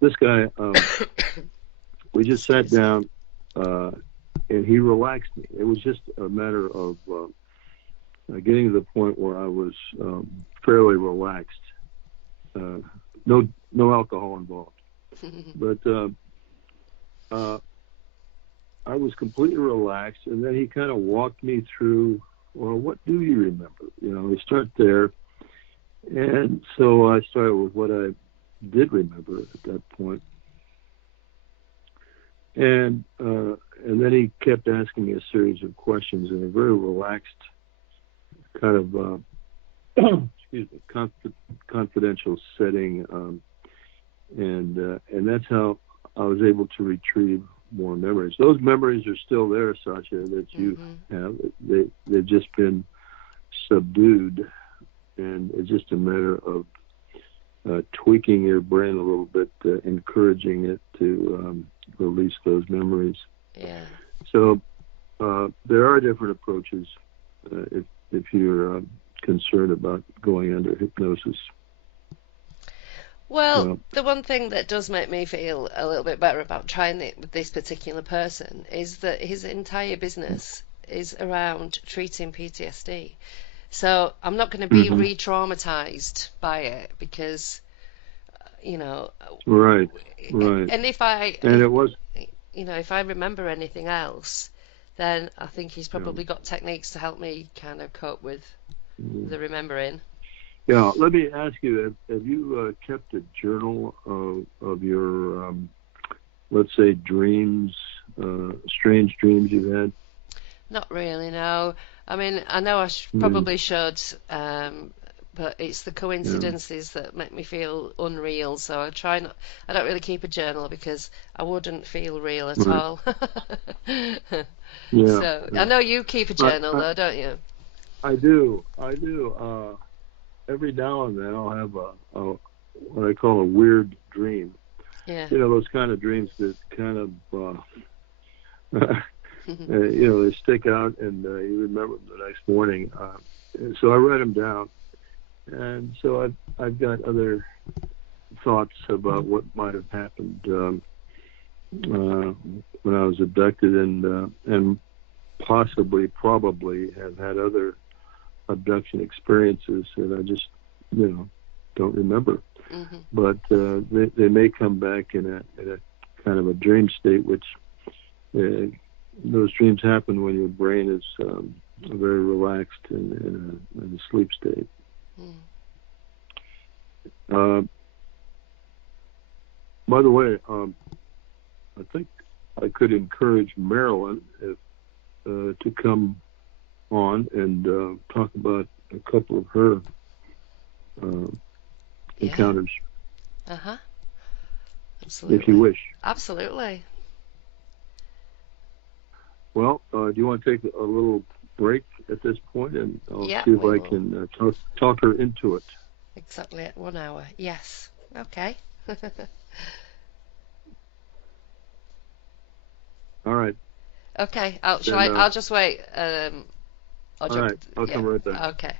this guy, we just sat down, and he relaxed me. It was just a matter of getting to the point where I was fairly relaxed. No alcohol involved, but I was completely relaxed, and then he kind of walked me through, well, what do you remember? We start there, and so I started with what I did remember at that point. And then he kept asking me a series of questions in a very relaxed kind of confidential setting, and that's how I was able to retrieve more memories. Those memories are still there, Sasha, that you have. They've just been subdued, and it's just a matter of tweaking your brain a little bit, encouraging it to release those memories. Yeah. So there are different approaches if you're concerned about going under hypnosis. Well, the one thing that does make me feel a little bit better about trying it with this particular person is that his entire business is around treating PTSD. So I'm not going to be re-traumatized by it because, Right. And if I remember anything else, then I think he's probably got techniques to help me kind of cope with the remembering. Yeah, let me ask you, have you kept a journal of your, let's say, dreams, strange dreams you've had? Not really, no. I mean, I know I probably should, but it's the coincidences that make me feel unreal, so I don't really keep a journal because I wouldn't feel real at all. So I know you keep a journal, though, don't you? I do. Every now and then I'll have what I call a weird dream. Yeah. Those kind of dreams that kind of, they stick out and you remember them the next morning. So I write them down. And so I've got other thoughts about what might have happened when I was abducted, and probably have had other abduction experiences that I just don't remember. But they may come back in a kind of a dream state, which those dreams happen when your brain is very relaxed and in a sleep state. By the way, I think I could encourage Marilyn to come on and talk about a couple of her encounters. Absolutely. If you wish. Absolutely. Well, do you want to take a little break at this point, and I'll see if I can talk her into it. Exactly at 1 hour. Yes. Okay. All right. Okay. I'll just wait. All right. I'll come right back. Okay.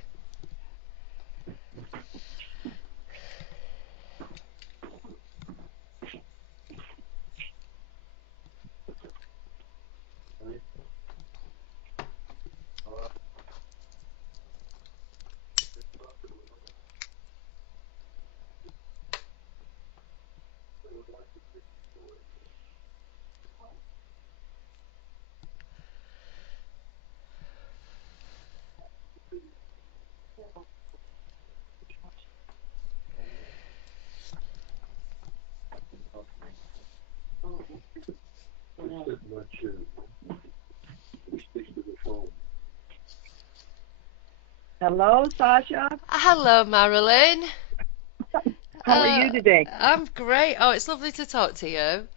Hello, Sasha. Hello, Marilyn. How are you today? I'm great. Oh, it's lovely to talk to you.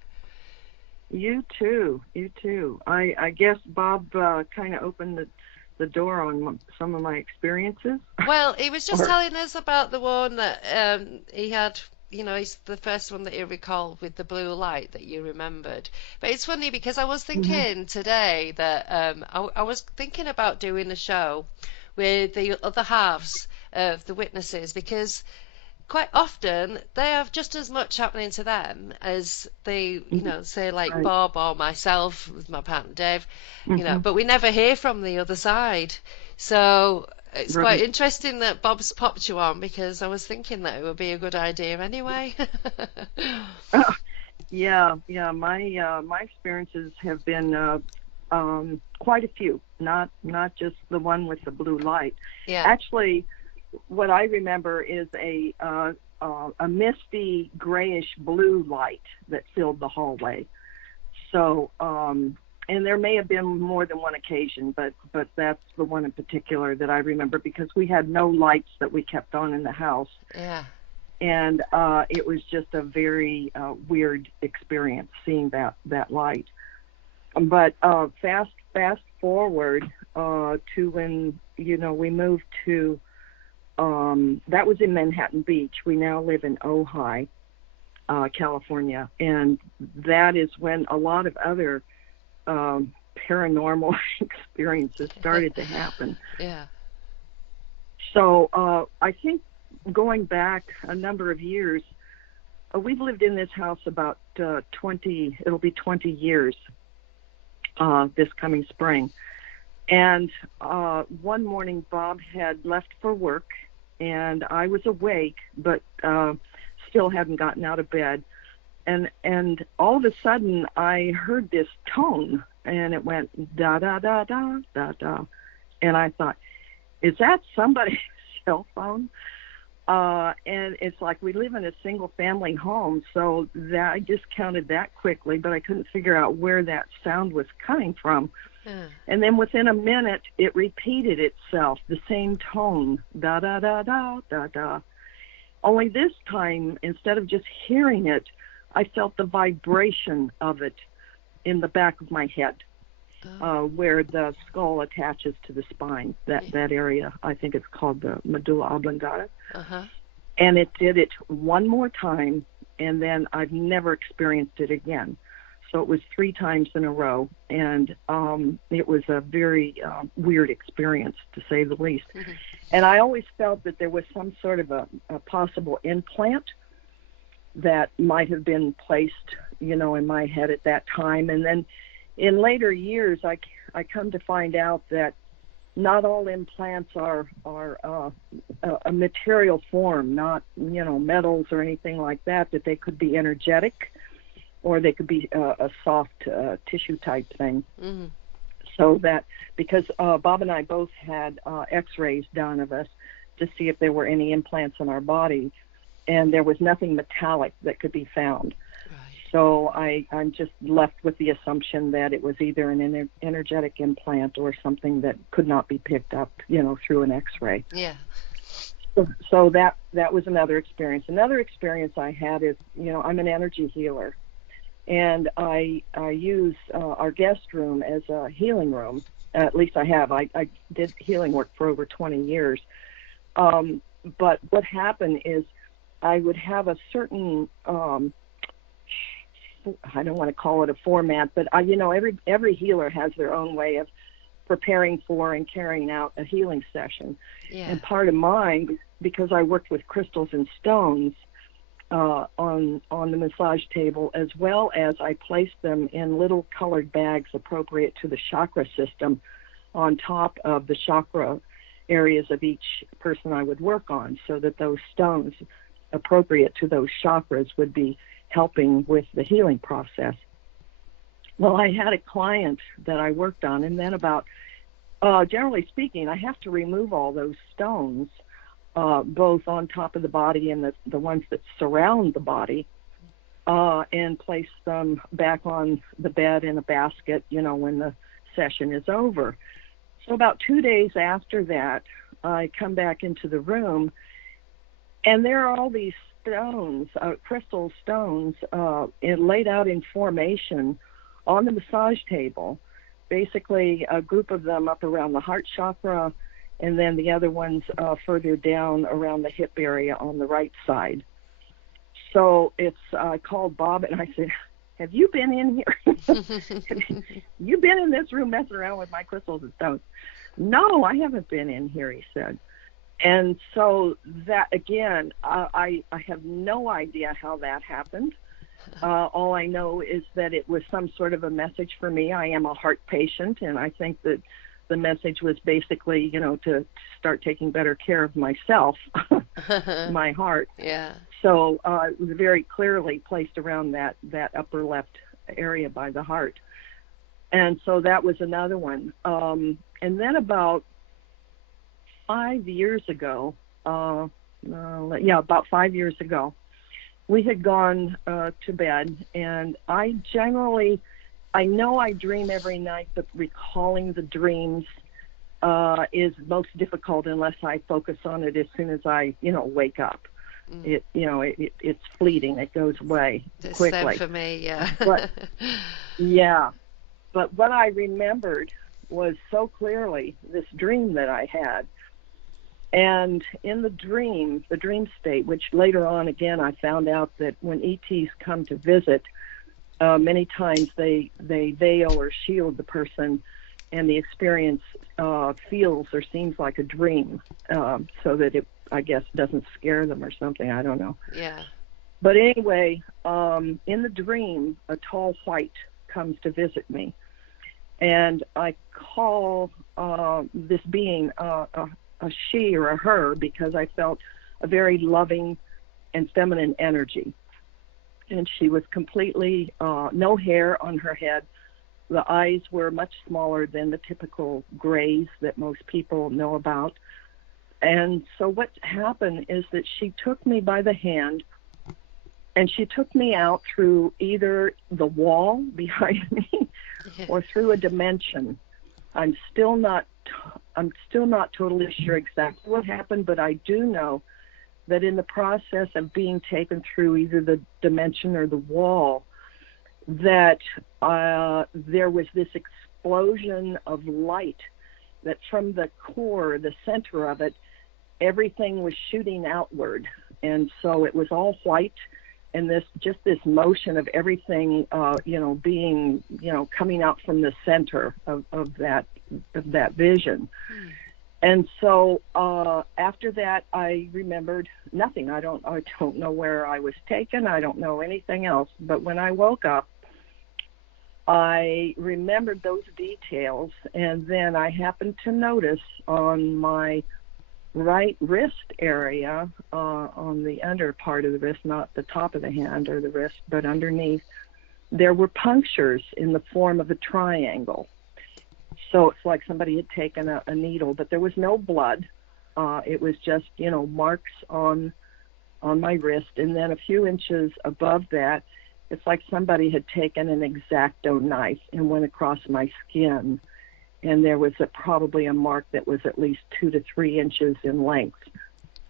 You too. You too. I guess Bob kind of opened the door on some of my experiences. Well, he was just telling us about the one that he had. You know, he's the first one that he recalled with the blue light that you remembered. But it's funny because I was thinking today that I was thinking about doing a show with the other halves of the witnesses, because quite often they have just as much happening to them as they, say like Bob or myself with my partner Dave, but we never hear from the other side. So it's quite interesting that Bob's popped you on, because I was thinking that it would be a good idea anyway. Yeah. My experiences have been quite a few. Not just the one with the blue light. Yeah. Actually, what I remember is a misty grayish blue light that filled the hallway. So, and there may have been more than one occasion, but that's the one in particular that I remember, because we had no lights that we kept on in the house. Yeah. And it was just a very weird experience seeing that light. But fast forward to when we moved to that was in Manhattan Beach. We now live in Ojai, California, and that is when a lot of other paranormal experiences started to happen. Yeah. So I think going back a number of years, we've lived in this house about 20 years this coming spring. And one morning Bob had left for work, and I was awake, but still hadn't gotten out of bed. And all of a sudden I heard this tone, and it went da da da da da da. And I thought, is that somebody's cell phone? And it's like we live in a single family home, so that I discounted that quickly, but I couldn't figure out where that sound was coming from. And then within a minute, it repeated itself, the same tone, da da da da da da. Only this time, instead of just hearing it, I felt the vibration of it in the back of my head, where the skull attaches to the spine. That area, I think it's called the medulla oblongata. And it did it one more time, and then I've never experienced it again. So it was 3 times in a row, and it was a very weird experience, to say the least. And I always felt that there was some sort of a possible implant that might have been placed, in my head at that time. And then in later years, I come to find out that not all implants are a material form, not, metals or anything like that, that they could be energetic, or they could be a soft tissue type thing. So that, because Bob and I both had x-rays done of us to see if there were any implants in our body, and there was nothing metallic that could be found. So I'm just left with the assumption that it was either an energetic implant or something that could not be picked up, through an X-ray. Yeah. So that was another experience. Another experience I had is, I'm an energy healer, and I use our guest room as a healing room. At least I have. I did healing work for over 20 years. But what happened is I would have a certain, I don't want to call it a format, but every healer has their own way of preparing for and carrying out a healing session. Yeah. And part of mine, because I worked with crystals and stones on the massage table, as well as I placed them in little colored bags appropriate to the chakra system on top of the chakra areas of each person I would work on, so that those stones appropriate to those chakras would be helping with the healing process. Well, I had a client that I worked on, and then generally speaking, I have to remove all those stones, both on top of the body and the ones that surround the body, and place them back on the bed in a basket, when the session is over. So about 2 days after that, I come back into the room, and there are all these stones, crystal stones, laid out in formation on the massage table. Basically, a group of them up around the heart chakra, and then the other ones further down around the hip area on the right side. So I called Bob, and I said, have you been in here? Have you been in this room messing around with my crystals and stones? No, I haven't been in here, he said. And so that, again, I have no idea how that happened. All I know is that it was some sort of a message for me. I am a heart patient, and I think that the message was basically, to start taking better care of myself, my heart. Yeah. So it was very clearly placed around that upper left area by the heart. And so that was another one. And then about 5 years ago, about 5 years ago, we had gone to bed, and I know I dream every night, but recalling the dreams is most difficult unless I focus on it as soon as I, wake up. It's fleeting. It goes away quickly. Same for me, yeah. But what I remembered was so clearly this dream that I had. And in the dream state, which later on, again, I found out that when ETs come to visit, many times they veil or shield the person, and the experience feels or seems like a dream, so that it, I guess, doesn't scare them or something. I don't know. Yeah. But anyway, in the dream, a tall white comes to visit me, and I call this being a she or a her, because I felt a very loving and feminine energy. And she was completely no hair on her head. The eyes were much smaller than the typical grays that most people know about. And so what happened is that she took me by the hand, and she took me out through either the wall behind me or through a dimension. I'm still not totally sure exactly what happened, but I do know that in the process of being taken through either the dimension or the wall, that there was this explosion of light, that from the core, the center of it, everything was shooting outward. And so it was all white, and this motion of everything, being, coming out from the center of that vision. And so after that, I remembered nothing. I don't know where I was taken. I don't know anything else. But when I woke up, I remembered those details, and then I happened to notice on my right wrist area, on the under part of the wrist, not the top of the hand or the wrist, but underneath, there were punctures in the form of a triangle. So it's like somebody had taken a needle, but there was no blood. It was just, marks on my wrist. And then a few inches above that, It's like somebody had taken an X-Acto knife and went across my skin, and there was probably a mark that was at least 2 to 3 inches in length,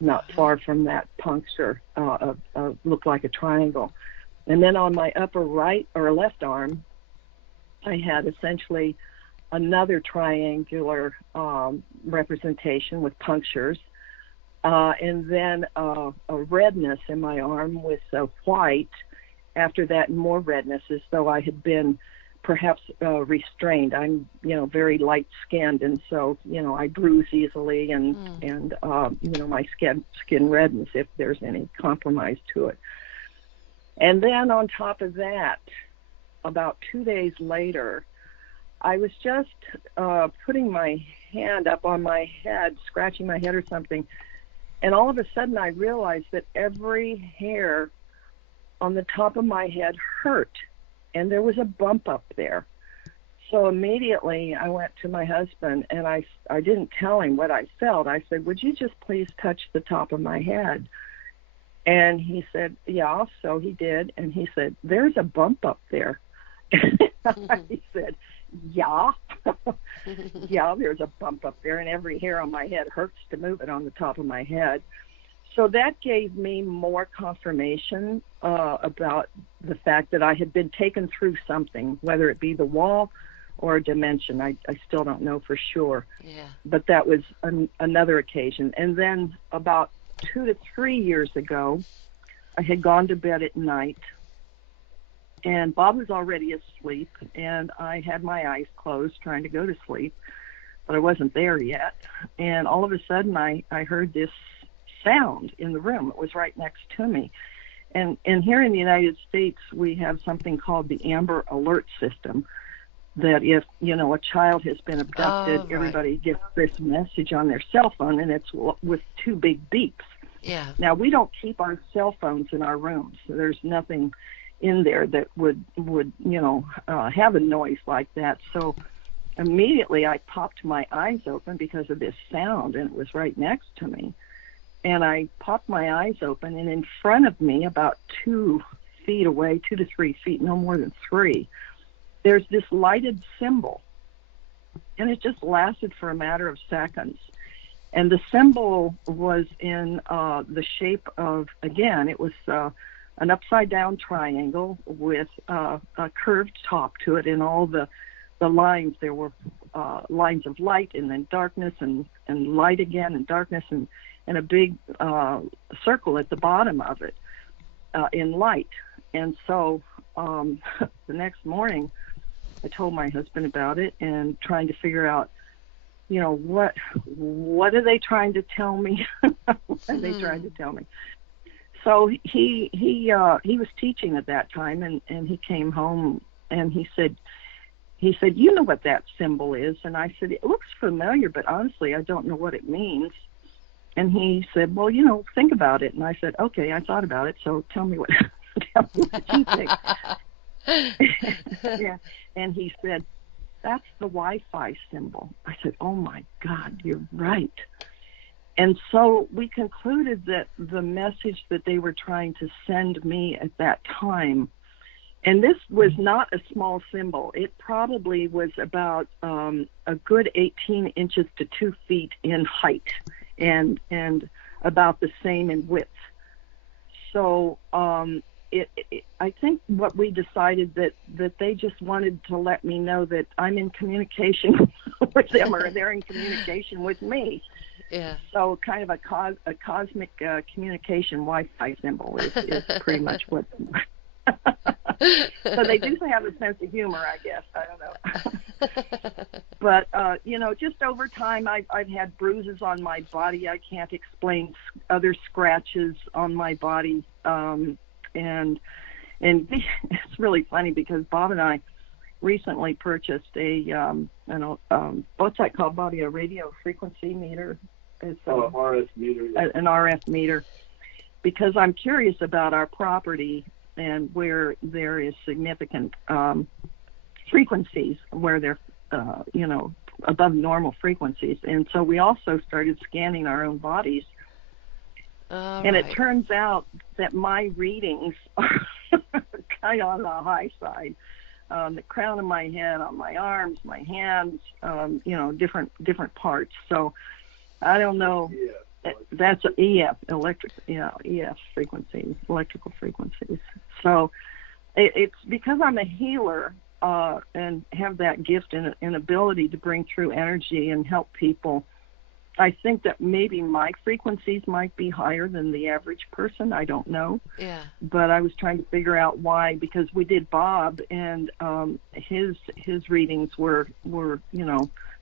not far from that puncture, looked like a triangle. And then on my upper right or left arm, I had essentially another triangular representation with punctures, and then a redness in my arm with white. After that, more redness, as though I had been perhaps restrained. I'm, very light-skinned, and so, I bruise easily, and my skin reddens if there's any compromise to it. And then on top of that, about 2 days later, I was just putting my hand up on my head, scratching my head or something, and all of a sudden I realized that every hair on the top of my head hurt, and there was a bump up there. So immediately I went to my husband, and I didn't tell him what I felt. I said, "Would you just please touch the top of my head?" And he said, "Yeah." So he did, and he said, "There's a bump up there." He said, "Yeah." Yeah, there's a bump up there, and every hair on my head hurts to move it on the top of my head. So that gave me more confirmation about the fact that I had been taken through something, whether it be the wall or a dimension. I still don't know for sure. Yeah. But that was another occasion. And then about 2 to 3 years ago, I had gone to bed at night, and Bob was already asleep, and I had my eyes closed trying to go to sleep, but I wasn't there yet. And all of a sudden, I heard this sound in the room. It was right next to me. And here in the United States, we have something called the Amber Alert system, that if, a child has been abducted, right, everybody gets this message on their cell phone, and it's with 2 big beeps. Yeah. Now, we don't keep our cell phones in our rooms. So there's nothing in there that would have a noise like that. So immediately I popped my eyes open because of this sound, and it was right next to me. And I popped my eyes open, and in front of me, about 2 feet away, 2 to 3 feet, no more than 3, there's this lighted symbol. And it just lasted for a matter of seconds. And the symbol was in the shape of, again, it was an upside-down triangle with a curved top to it, and all the lines, there were lines of light and then darkness and light again and darkness and a big circle at the bottom of it in light. And so the next morning, I told my husband about it and trying to figure out, what are they trying to tell me? What are they trying to tell me? So he was teaching at that time, and he came home, and he said, "You know what that symbol is?" And I said, "It looks familiar, but honestly, I don't know what it means." And he said, "Well, think about it." And I said, "Okay, I thought about it, so tell me what you think." Yeah. And he said, "That's the Wi-Fi symbol." I said, "Oh my God, you're right." And so we concluded that the message that they were trying to send me at that time, and this was not a small symbol. It probably was about a good 18 inches to 2 feet in height, and about the same in width. So I think what we decided that they just wanted to let me know that I'm in communication with them, or they're in communication with me. Yeah. So kind of a cosmic communication Wi-Fi symbol is pretty much what. So they do have a sense of humor, I guess. I don't know. But, just over time, I've had bruises on my body. I can't explain other scratches on my body. And it's really funny because Bob and I recently purchased what's that called, Bobby? A radio frequency meter? It's RF meter. Yeah. An RF meter. Because I'm curious about our property and where there is significant frequencies, where they're, above normal frequencies. And so we also started scanning our own bodies. And it turns out that my readings kind of on the high side. The crown of my head, on my arms, my hands, different parts. So I don't know. That's EF, EF frequencies, electrical frequencies. So it's because I'm a healer and have that gift and ability to bring through energy and help people. I think that maybe my frequencies might be higher than the average person. I don't know. Yeah. But I was trying to figure out why, because we did Bob, and his readings were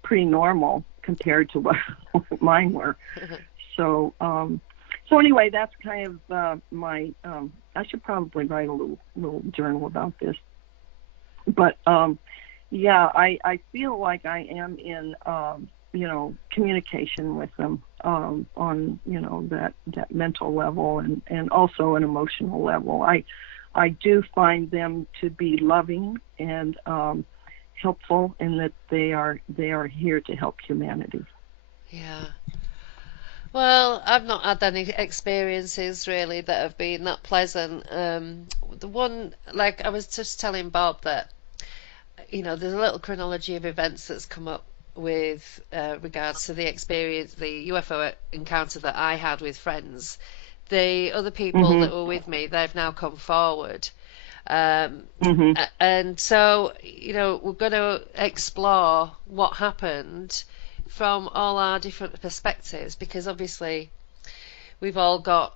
pretty normal compared to what mine were. So anyway, that's kind of my. I should probably write a little journal about this. But I feel like I am in communication with them on that mental level and also an emotional level. I do find them to be loving and helpful, in that they are here to help humanity. Yeah. Well, I've not had any experiences really that have been that pleasant. The one, like I was just telling Bob, that there's a little chronology of events that's come up with regards to the experience, the UFO encounter that I had with friends. The other people that were with me, they've now come forward. And so, we're going to explore what happened from all our different perspectives, because obviously we've all got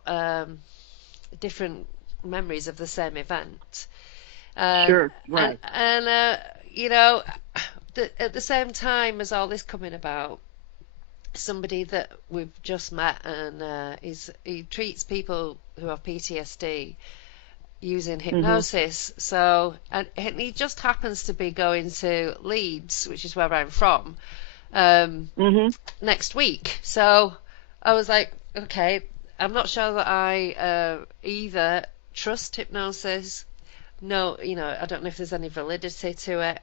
different memories of the same event. Sure, right. And at the same time as all this coming about, somebody that we've just met, and he treats people who have PTSD using hypnosis. So, and he just happens to be going to Leeds, which is where I'm from, next week. So I was like, okay, I'm not sure that I either trust hypnosis. No, I don't know if there's any validity to it.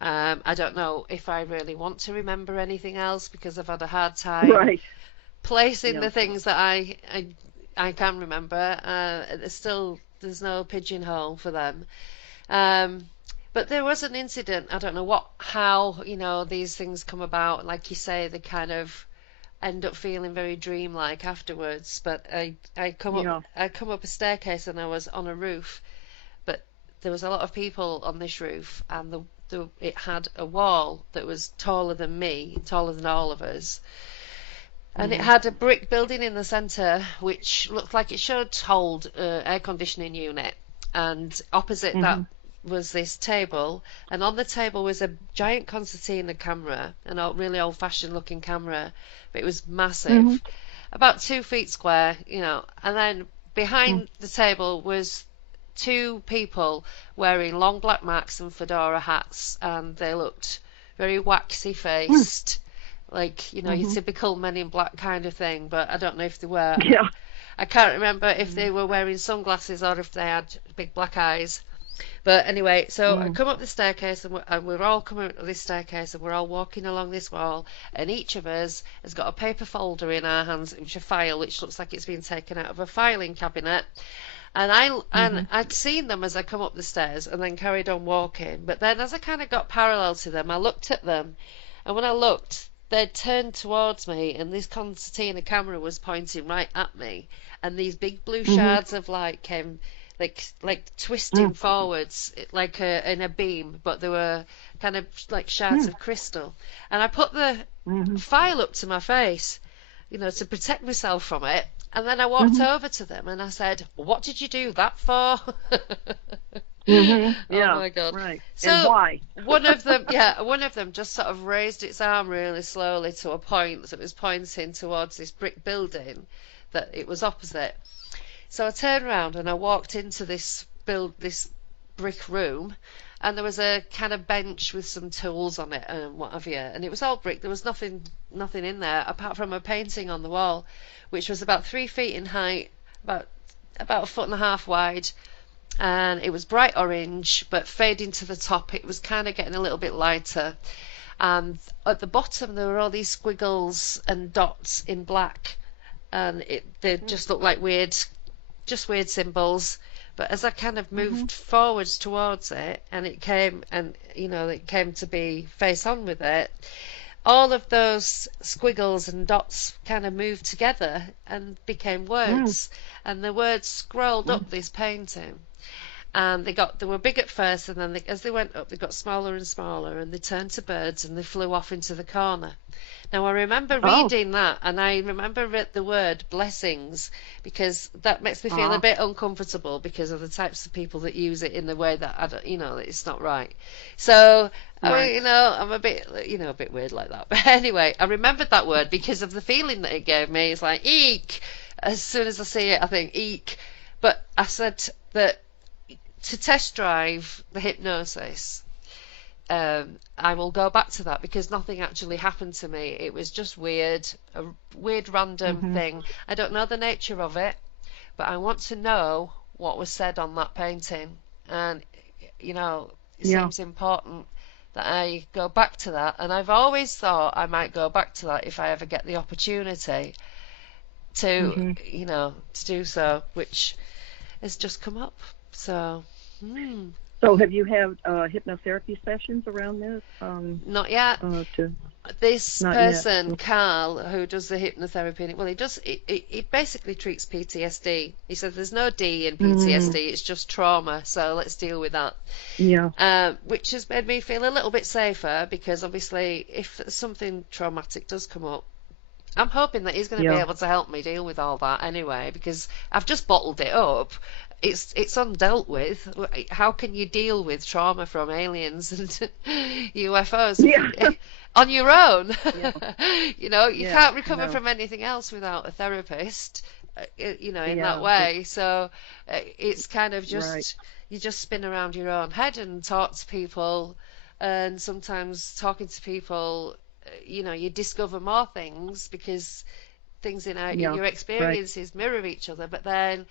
I don't know if I really want to remember anything else, because I've had a hard time placing the things that I can remember. There's no pigeonhole for them. But there was an incident. I don't know how these things come about. Like you say, they kind of end up feeling very dreamlike afterwards. But I come up a staircase, and I was on a roof. But there was a lot of people on this roof, and it had a wall that was taller than me, taller than all of us. And it had a brick building in the centre, which looked like it should hold an air conditioning unit. And opposite that was this table. And on the table was a giant concertina camera, a really old-fashioned looking camera. But it was massive, about 2 feet square, And then behind the table was 2 people wearing long black masks and fedora hats, and they looked very waxy faced, like your typical Men in Black kind of thing. But I don't know if they were. I can't remember if they were wearing sunglasses or if they had big black eyes. But anyway, so I come up the staircase, and we're all coming up this staircase, and we're all walking along this wall, and each of us has got a paper folder in our hands, which a file, which looks like it's been taken out of a filing cabinet. And I'd seen them as I come up the stairs, and then carried on walking. But then as I kind of got parallel to them, I looked at them, and when I looked, they'd turned towards me, and this concertina camera was pointing right at me, and these big blue shards of light came like twisting forwards, like in a beam, but they were kind of like shards of crystal. And I put the file up to my face, to protect myself from it. And then I walked over to them, and I said, "What did you do that for?" Yeah, oh my God! Right. So and why? one of them just sort of raised its arm really slowly to a point that was pointing towards this brick building that it was opposite. So I turned around and I walked into this brick room, and there was a kind of bench with some tools on it and what have you, and it was all brick. There was nothing in there apart from a painting on the wall, which was about 3 feet in height, about 1.5 feet wide, and it was bright orange, but fading to the top. It was kind of getting a little bit lighter, and at the bottom there were all these squiggles and dots in black, and they just looked like weird symbols, But as I kind of moved forwards towards it, and it came, and it came to be face on with it, all of those squiggles and dots kind of moved together and became words, and the words scrolled up this painting. And they were big at first, and then as they went up, they got smaller and smaller, and they turned to birds, and they flew off into the corner. Now, I remember reading that, and I remember the word blessings, because that makes me feel a bit uncomfortable because of the types of people that use it in the way that I don't, it's not right. So, Right. I'm a bit, a bit weird like that. But anyway, I remembered that word because of the feeling that it gave me. It's like, eek. As soon as I see it, I think, eek. But I said that to test drive the hypnosis, I will go back to that because nothing actually happened to me. It was just weird, a weird random thing. I don't know the nature of it, but I want to know what was said on that painting. And, it seems important that I go back to that. And I've always thought I might go back to that if I ever get the opportunity to, to do so, which has just come up. So... So have you had hypnotherapy sessions around this? Not yet. This Not person, yet. Carl, who does the hypnotherapy, well, he basically treats PTSD. He said there's no D in PTSD, it's just trauma, so let's deal with that. Yeah. Which has made me feel a little bit safer, because obviously if something traumatic does come up, I'm hoping that he's going to be able to help me deal with all that anyway, because I've just bottled it up. It's undealt with. How can you deal with trauma from aliens and UFOs on your own? You can't recover from anything else without a therapist, in that way. So it's kind of just, you just spin around your own head and talk to people, and sometimes talking to people, you discover more things because things in your experiences mirror each other, but then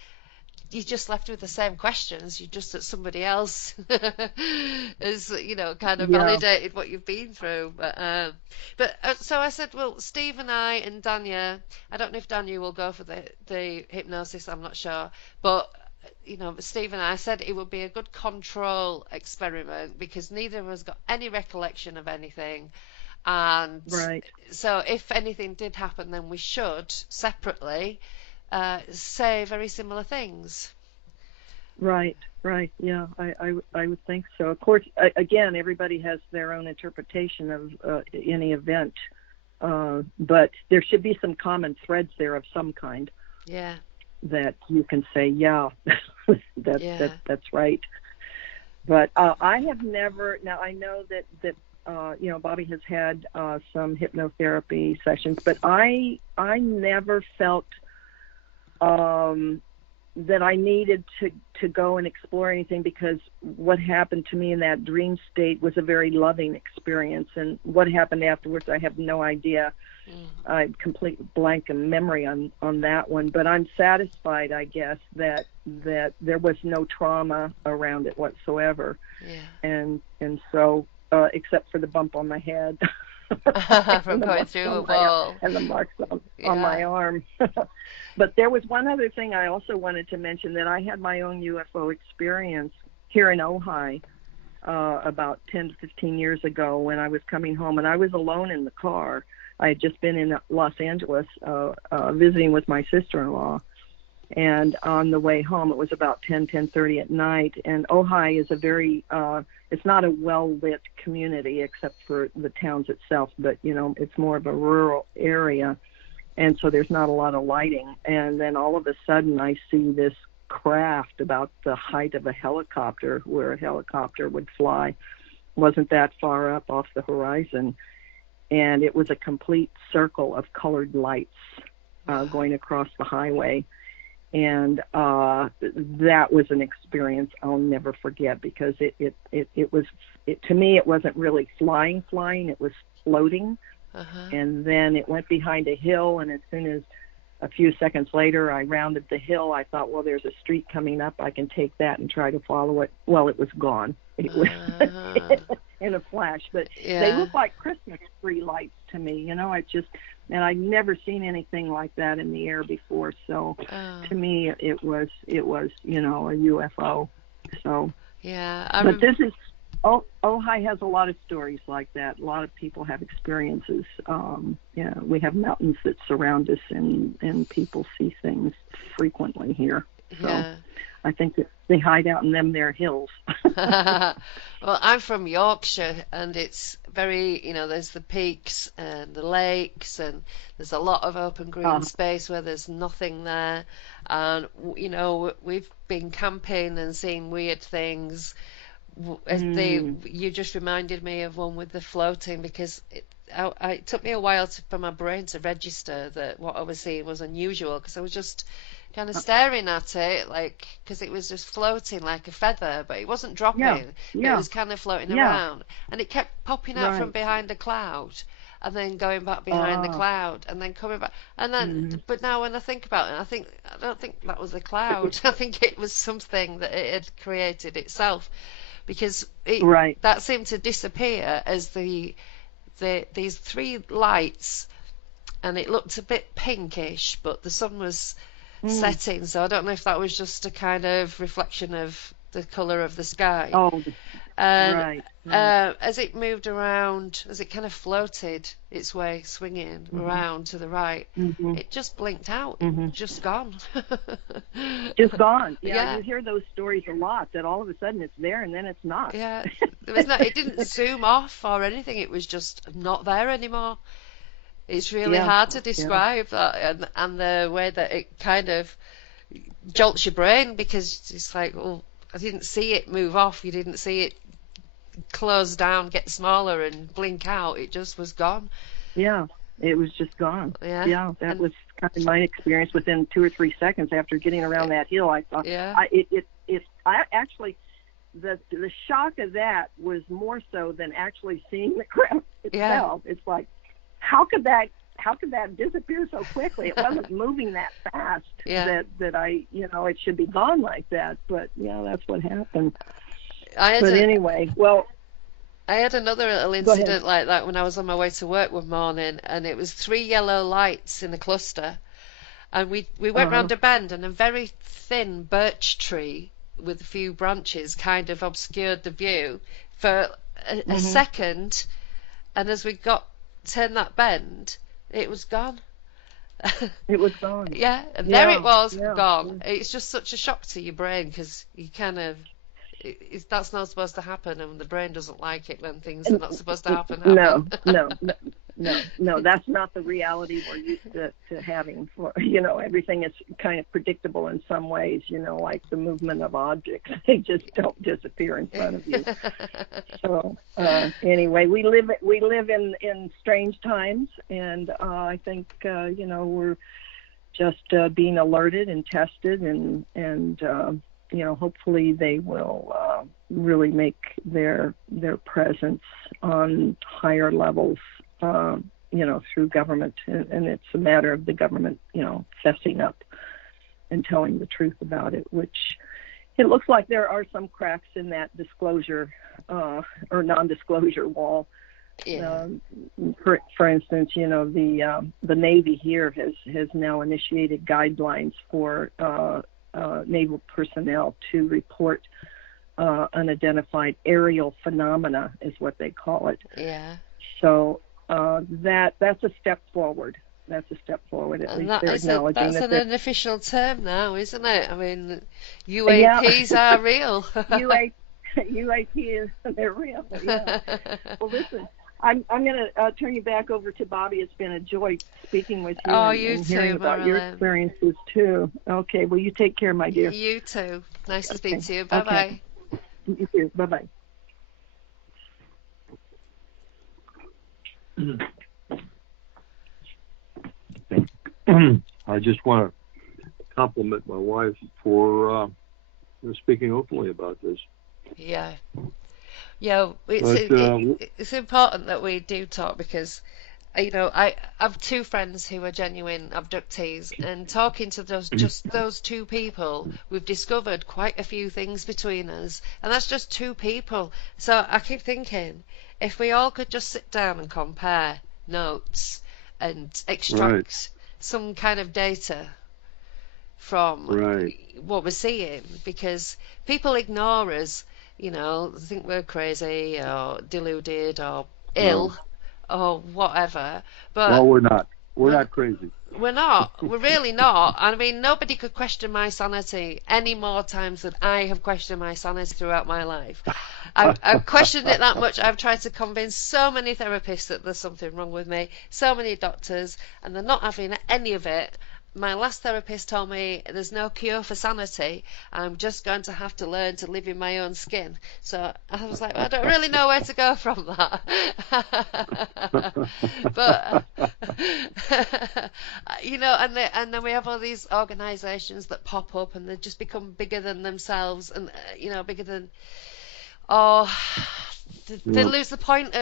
you're just left with the same questions. You're just that somebody else has, kind of validated what you've been through. But so I said, well, Steve and I and Danya, I don't know if Danya will go for the hypnosis, I'm not sure. But, Steve and I said it would be a good control experiment because neither of us got any recollection of anything. And so if anything did happen, then we should separately say very similar things. Right. Yeah, I would think so. Of course, again, everybody has their own interpretation of any event, but there should be some common threads there of some kind. Yeah. That you can say, that's right. But I have never. Now I know that Bobby has had some hypnotherapy sessions, but I never felt that I needed to go and explore anything, because what happened to me in that dream state was a very loving experience, and what happened afterwards, I have no idea. I complete blank in memory on that one, but I'm satisfied, I guess, that there was no trauma around it whatsoever. Yeah. And so except for the bump on my head. From going through a wall. And the marks on my arm. But there was one other thing I also wanted to mention, that I had my own UFO experience here in Ojai about 10 to 15 years ago when I was coming home, and I was alone in the car. I had just been in Los Angeles visiting with my sister-in-law. And on the way home, it was about 10:30 at night. And Ojai is a very, it's not a well-lit community except for the towns itself, but, it's more of a rural area. And so there's not a lot of lighting. And then all of a sudden I see this craft about the height of a helicopter, where a helicopter would fly. Wasn't that far up off the horizon. And it was a complete circle of colored lights going across the highway. And that was an experience I'll never forget, because it was to me, it wasn't really flying, it was floating. And then it went behind a hill, and as soon as a few seconds later I rounded the hill, I thought, well, there's a street coming up, I can take that and try to follow it. Well, it was gone. It was in a flash. But they look like Christmas tree lights to me. It just, and I'd never seen anything like that in the air before. So to me, it was a UFO. So but this is Ojai has a lot of stories like that. A lot of people have experiences. We have mountains that surround us, and people see things frequently here. So I think that they hide out in their hills. Well, I'm from Yorkshire, and it's very, there's the peaks and the lakes, and there's a lot of open green space where there's nothing there. And, we've been camping and seeing weird things. You just reminded me of one with the floating, because it took me a while for my brain to register that what I was seeing was unusual, because I was just kind of staring at it, because it was just floating like a feather, but it wasn't dropping. It was kind of floating around, and it kept popping out from behind a cloud, and then going back behind the cloud, and then coming back, and then but now when I think about it, I don't think that was a cloud. I think it was something that it had created itself, because that seemed to disappear as these three lights, and it looked a bit pinkish, but the sun was setting, so I don't know if that was just a kind of reflection of the colour of the sky. As it moved around, as it kind of floated its way, swinging around to the right, it just blinked out, just gone. Just gone. You hear those stories a lot, that all of a sudden it's there and then it's not. It didn't zoom off or anything, it was just not there anymore. It's really hard to describe that, and the way that it kind of jolts your brain, because it's like, well, I didn't see it move off, you didn't see it close down, get smaller and blink out, it just was gone. It was just gone. That was kind of my experience. Within 2 or 3 seconds after getting around that hill, I thought, I actually, the shock of that was more so than actually seeing the craft itself. It's like, how could that disappear so quickly? It wasn't moving that fast that I, it should be gone like that. But that's what happened. I had another little incident like that when I was on my way to work one morning, and it was 3 yellow lights in a cluster, and we went round a bend, and a very thin birch tree with a few branches kind of obscured the view for a second, and as we turned that bend, it was gone. It was gone. And there it was, gone. It's just such a shock to your brain, because you kind of, that's not supposed to happen, and the brain doesn't like it when things are not supposed to happen. No, that's not the reality we're used to having. Everything is kind of predictable in some ways, like the movement of objects. They just don't disappear in front of you. So anyway, we live in strange times, and I think we're just being alerted and tested, and hopefully they will really make their presence on higher levels, through government, and it's a matter of the government, fessing up and telling the truth about it, which it looks like there are some cracks in that disclosure or non-disclosure wall. For instance, the Navy here has now initiated guidelines for naval personnel to report unidentified aerial phenomena, is what they call it. So that's a step forward. At least they're acknowledging that's an official term now, isn't it? I mean, UAPs are real. UAP they're real. Well, listen, I'm going to turn you back over to Bobby. It's been a joy speaking with you and hearing about your experiences too. Okay, well, you take care, my dear. You too. Nice to speak to you. Bye-bye. You too. Bye-bye. I just want to compliment my wife for speaking openly about this. It's important that we do talk, because I have 2 friends who are genuine abductees, and talking to those 2 people, we've discovered quite a few things between us, and that's just 2 people. So I keep thinking, if we all could just sit down and compare notes and extract some kind of data from what we're seeing, because people ignore us, think we're crazy or deluded or ill or whatever. But well, we're not. We're not crazy. We're not. We're really not. I mean, nobody could question my sanity any more times than I have questioned my sanity throughout my life. I've questioned it that much. I've tried to convince so many therapists that there's something wrong with me, so many doctors, and they're not having any of it. My last therapist told me there's no cure for sanity. I'm just going to have to learn to live in my own skin. So I was like, I don't really know where to go from that. But and then we have all these organisations that pop up and they just become bigger than themselves, and bigger than. They lose the point of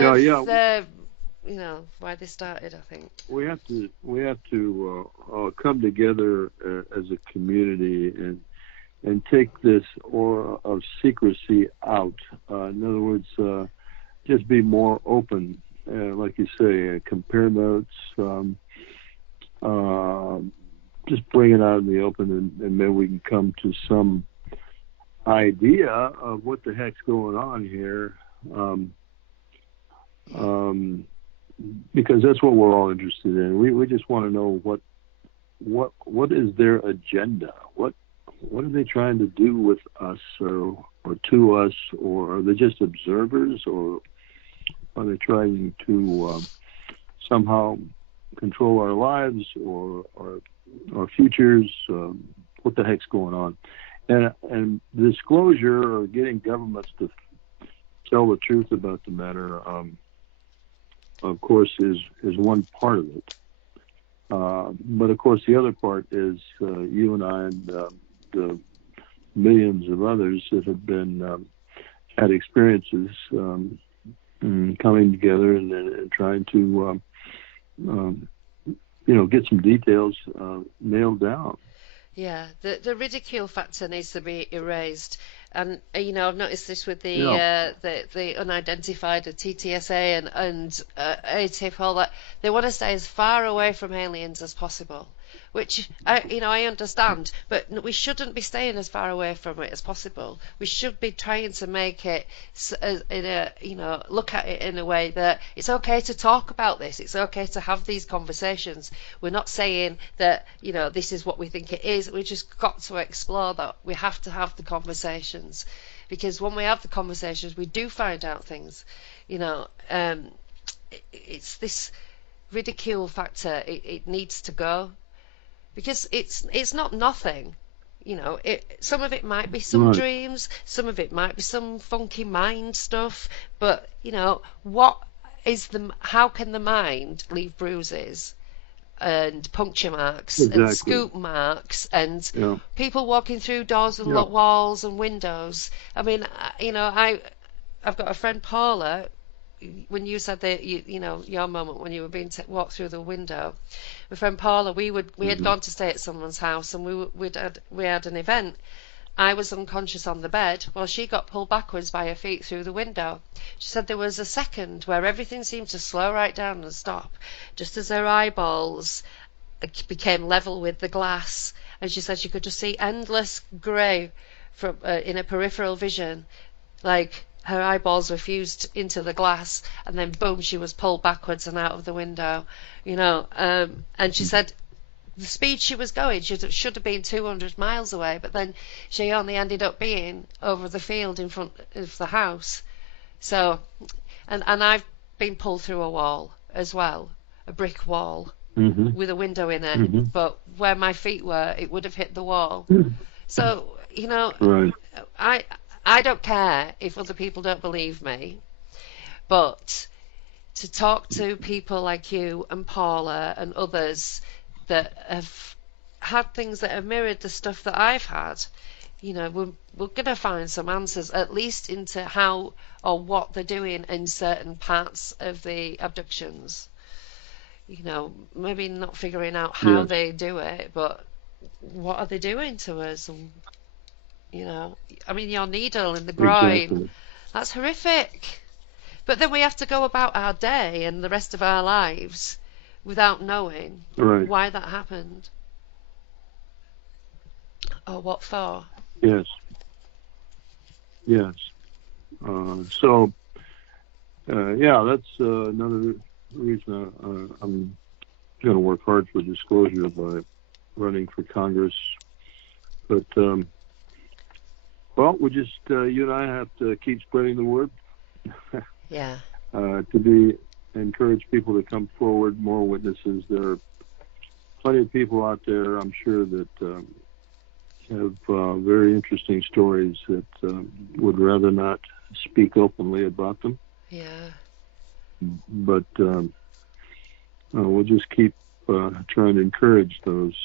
why they started. I think we have to come together as a community and take this aura of secrecy out. In other words, just be more open, like you say, compare notes, just bring it out in the open, and maybe we can come to some idea of what the heck's going on here. Because that's what we're all interested in. We just want to know what is their agenda? What are they trying to do with us or to us? Or are they just observers, or are they trying to somehow control our lives or our futures? What the heck's going on? And disclosure, or getting governments to tell the truth about the matter, of course, is one part of it. But of course, the other part is you and I and the millions of others that have been had experiences coming together and trying to get some details nailed down. Yeah, the ridicule factor needs to be erased. And I've noticed this with the unidentified, the TTSA and ATIP, all that. They want to stay as far away from aliens as possible, which I understand. But we shouldn't be staying as far away from it as possible. We should be trying to make it look at it in a way that it's okay to talk about this. It's okay to have these conversations. We're not saying that this is what we think it is. We just got to explore that. We have to have the conversations, because when we have the conversations, we do find out things. It's this ridicule factor. It needs to go, because it's not nothing. Some of it might be some dreams, some of it might be some funky mind stuff, but how can the mind leave bruises and puncture marks and scoop marks and people walking through doors and walls and windows? I mean, I've got a friend, Paula. When you said that your moment when you were being walked through the window, my friend Paula, we had gone to stay at someone's house, and we had an event. I was unconscious on the bed while she got pulled backwards by her feet through the window. She said there was a second where everything seemed to slow right down and stop, just as her eyeballs became level with the glass, and she said she could just see endless grey from in her peripheral vision, like her eyeballs were fused into the glass, and then boom, she was pulled backwards and out of the window. And she said the speed she was going should have been 200 miles away, but then she only ended up being over the field in front of the house. So, and I've been pulled through a wall as well, a brick wall with a window in it, but where my feet were, it would have hit the wall. So, I don't care if other people don't believe me, but to talk to people like you and Paula and others that have had things that have mirrored the stuff that I've had, we're going to find some answers, at least into how or what they're doing in certain parts of the abductions. Maybe not figuring out how they do it, but what are they doing to us? And, I mean, your needle in the groin, that's horrific. But then we have to go about our day and the rest of our lives without knowing Right. why that happened or what for. Yes. Yes. So, yeah, that's another reason I'm going to work hard for disclosure by running for Congress. But, well, we just, you and I have to keep spreading the word. Yeah. To encourage people to come forward, more witnesses. There are plenty of people out there, I'm sure, that have very interesting stories that would rather not speak openly about them. Yeah. But we'll just keep trying to encourage those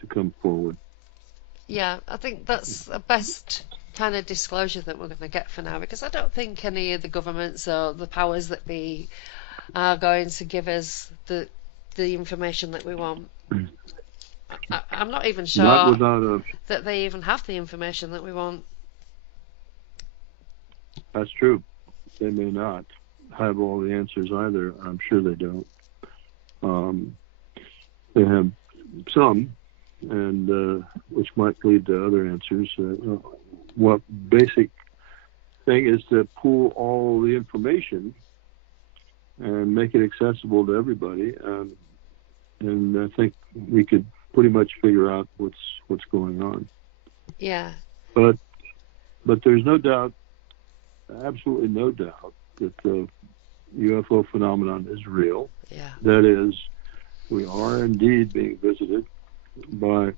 to come forward. Yeah, I think that's the best kind of disclosure that we're going to get for now, because I don't think any of the governments or the powers that be are going to give us the information that we want. I'm not even sure that they even have the information that we want. That's true. They may not have all the answers either. I'm sure they don't. They have some, and which might lead to other answers. What basic thing is to pool all the information and make it accessible to everybody. And I think we could pretty much figure out what's going on. Yeah. But there's no doubt, absolutely no doubt, that the UFO phenomenon is real. Yeah. That is, we are indeed being visited by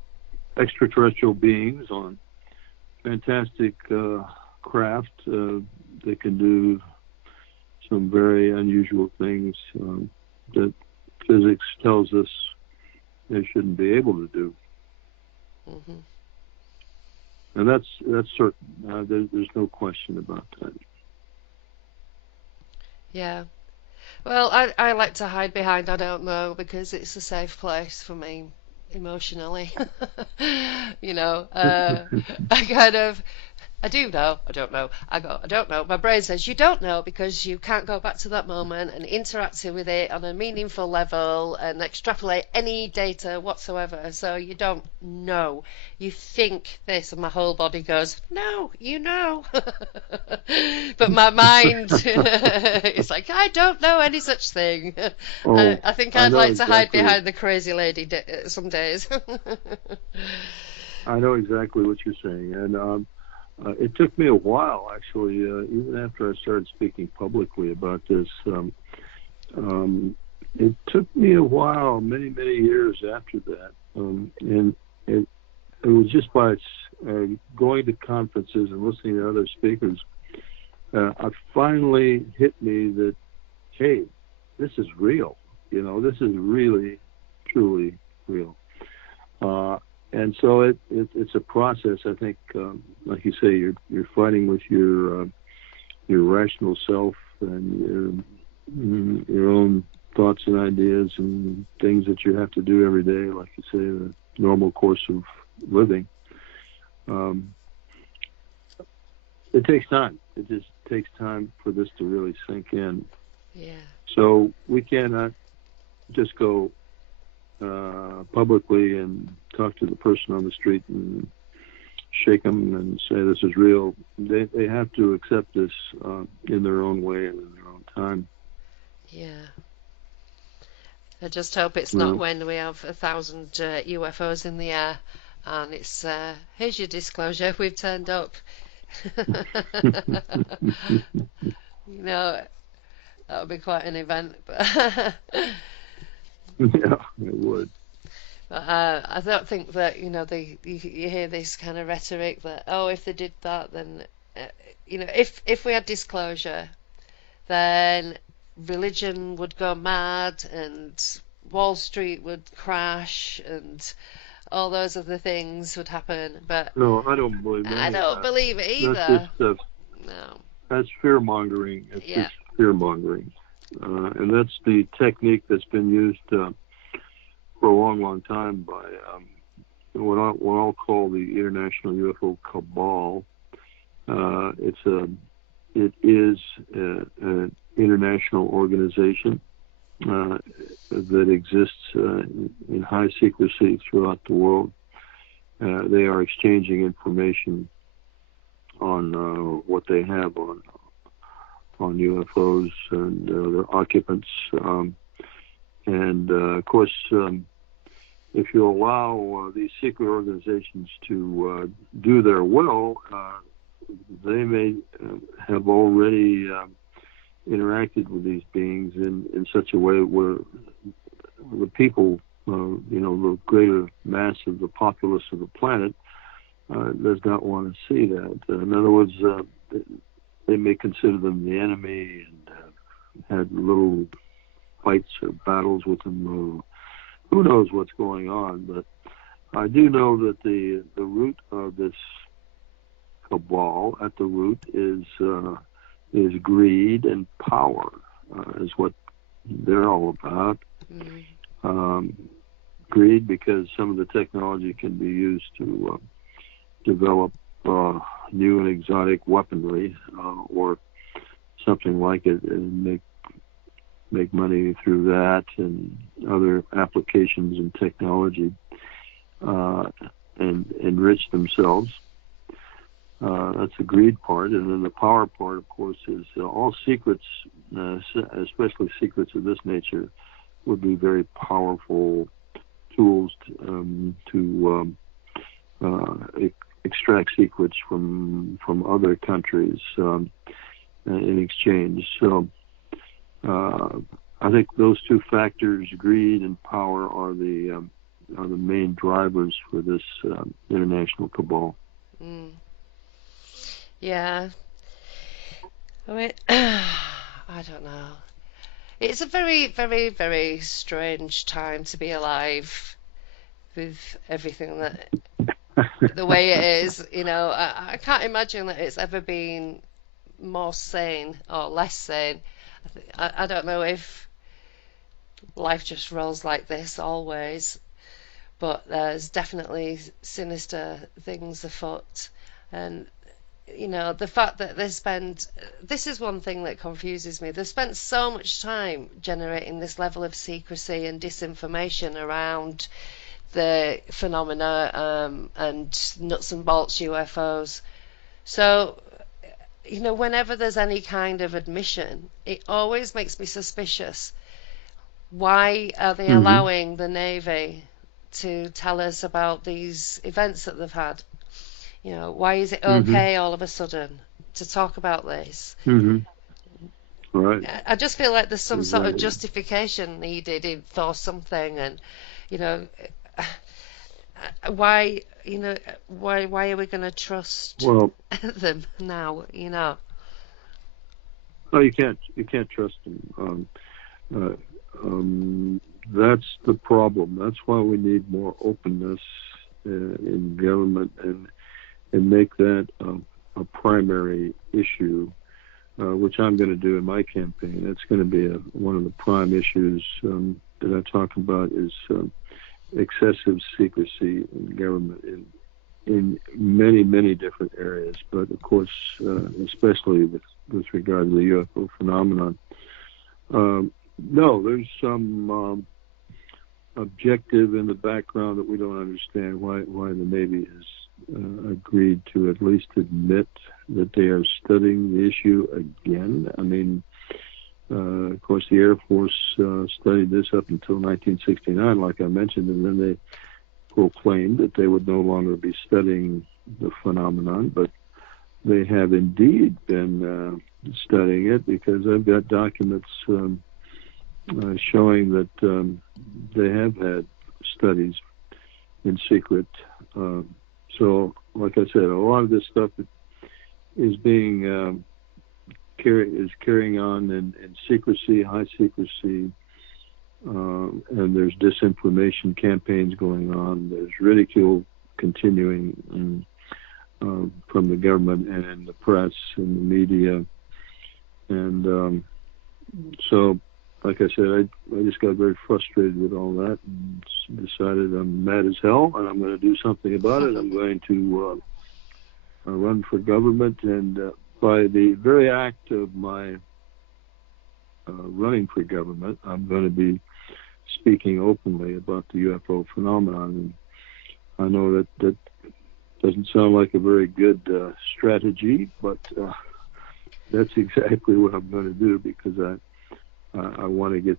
extraterrestrial beings on fantastic craft that can do some very unusual things that physics tells us they shouldn't be able to do. Mm-hmm. And that's certain. There's no question about that. Yeah. Well, I like to hide behind I don't know, because it's a safe place for me emotionally. You know, I do know, I don't know. I don't know. My brain says you don't know because you can't go back to that moment and interact with it on a meaningful level and extrapolate any data whatsoever. So you don't know. You think this, and my whole body goes, no, you know. But my mind is like, I don't know any such thing. I think I'd like to hide behind the crazy lady some days. I know exactly what you're saying, and it took me a while, actually, even after I started speaking publicly about this. It took me a while, many years after that, and it was just by going to conferences and listening to other speakers, it finally hit me that, hey, this is real. You know, this is really, truly real. And so it's a process. I think, like you say, you're fighting with your rational self and your own thoughts and ideas and things that you have to do every day, like you say, the normal course of living. It takes time. It just takes time for this to really sink in. Yeah. So we cannot just go publicly and talk to the person on the street and shake them and say this is real. They have to accept this in their own way and in their own time. Yeah. I just hope it's not when we have 1,000 UFOs in the air and it's here's your disclosure, we've turned up. You know, that would be quite an event. But yeah, it would. But I don't think that, you know, you hear this kind of rhetoric that, oh, if they did that, then, you know, if we had disclosure, then religion would go mad and Wall Street would crash and all those other things would happen. But no, I don't believe that. I don't believe it either. No. That's fear-mongering. It's just fear-mongering. And that's the technique that's been used for a long time by what I'll call the International UFO Cabal. It is an international organization that exists in high secrecy throughout the world. They are exchanging information on what they have on UFOs and their occupants. Of course, if you allow these secret organizations to do their will, they may have already interacted with these beings in such a way where the people, the greater mass of the populace of the planet does not want to see that. In other words, they may consider them the enemy and had little fights or battles with them. Who knows what's going on? But I do know that the root of this cabal, at the root, is greed and power, is what they're all about. Greed because some of the technology can be used to develop new and exotic weaponry or something like it, and make money through that and other applications in technology, and enrich themselves. That's the greed part. And then the power part, of course, is all secrets, especially secrets of this nature, would be very powerful tools to extract secrets from other countries in exchange. So I think those two factors, greed and power, are the main drivers for this international cabal. Yeah. I mean, I don't know. It's a very, very, very strange time to be alive with everything that the way it is. I can't imagine that it's ever been more sane or less sane. I don't know if life just rolls like this always, but there's definitely sinister things afoot. And the fact that this is one thing that confuses me. They've spent so much time generating this level of secrecy and disinformation around the phenomena and nuts and bolts UFOs. So, whenever there's any kind of admission, it always makes me suspicious. Why are they allowing the Navy to tell us about these events that they've had? Why is it okay all of a sudden to talk about this? Right. I just feel like there's some sort of justification needed for something, and why are we going to trust them now? No, you can't trust them. That's the problem. That's why we need more openness in government, and make that a primary issue, which I'm going to do in my campaign. It's going to be one of the prime issues that I talk about is excessive secrecy in government in many, many different areas, but of course, especially with regard to the UFO phenomenon. No, there's some objective in the background that we don't understand why the Navy has agreed to at least admit that they are studying the issue again. I mean, of course, the Air Force studied this up until 1969, like I mentioned, and then they proclaimed that they would no longer be studying the phenomenon, but they have indeed been studying it, because I've got documents showing that they have had studies in secret. So, like I said, a lot of this stuff is being carrying on in secrecy, high secrecy, and there's disinformation campaigns going on. There's ridicule continuing from the government and in the press and the media, and so, like I said, I just got very frustrated with all that and decided I'm mad as hell, and I'm going to do something about it. I'm going to run for government, and by the very act of my running for government, I'm going to be speaking openly about the UFO phenomenon. And I know that doesn't sound like a very good strategy, but that's exactly what I'm going to do, because I want to get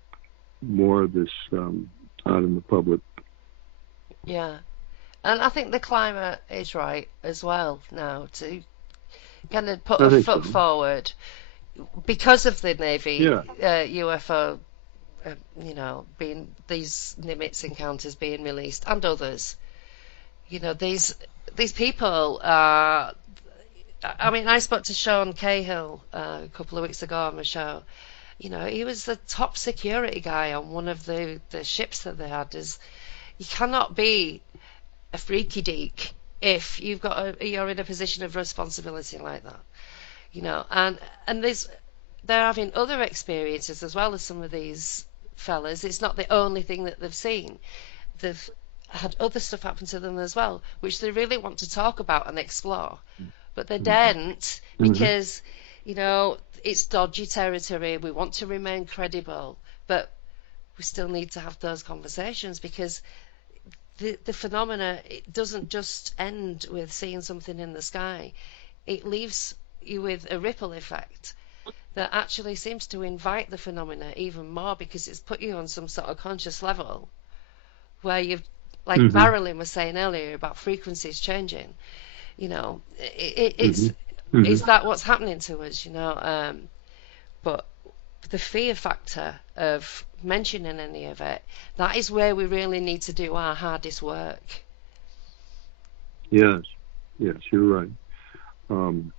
more of this out in the public. Yeah. And I think the climate is right as well now to kind of put a foot forward because of the Navy UFO, being these Nimitz encounters being released and others. These people are. I mean, I spoke to Sean Cahill a couple of weeks ago on the show. He was the top security guy on one of the ships that they had. You cannot be a freaky deek if you're in a position of responsibility like that, and they're having other experiences as well as some of these fellas. It's not the only thing that they've seen. They've had other stuff happen to them as well, which they really want to talk about and explore, but they daren't because it's dodgy territory. We want to remain credible, but we still need to have those conversations, because the phenomena, it doesn't just end with seeing something in the sky. It leaves you with a ripple effect that actually seems to invite the phenomena even more, because it's put you on some sort of conscious level where you've, like Marilyn was saying earlier about frequencies changing. Is that what's happening to us? But the fear factor of mentioning any of it, that is where we really need to do our hardest work. Yes, you're right. And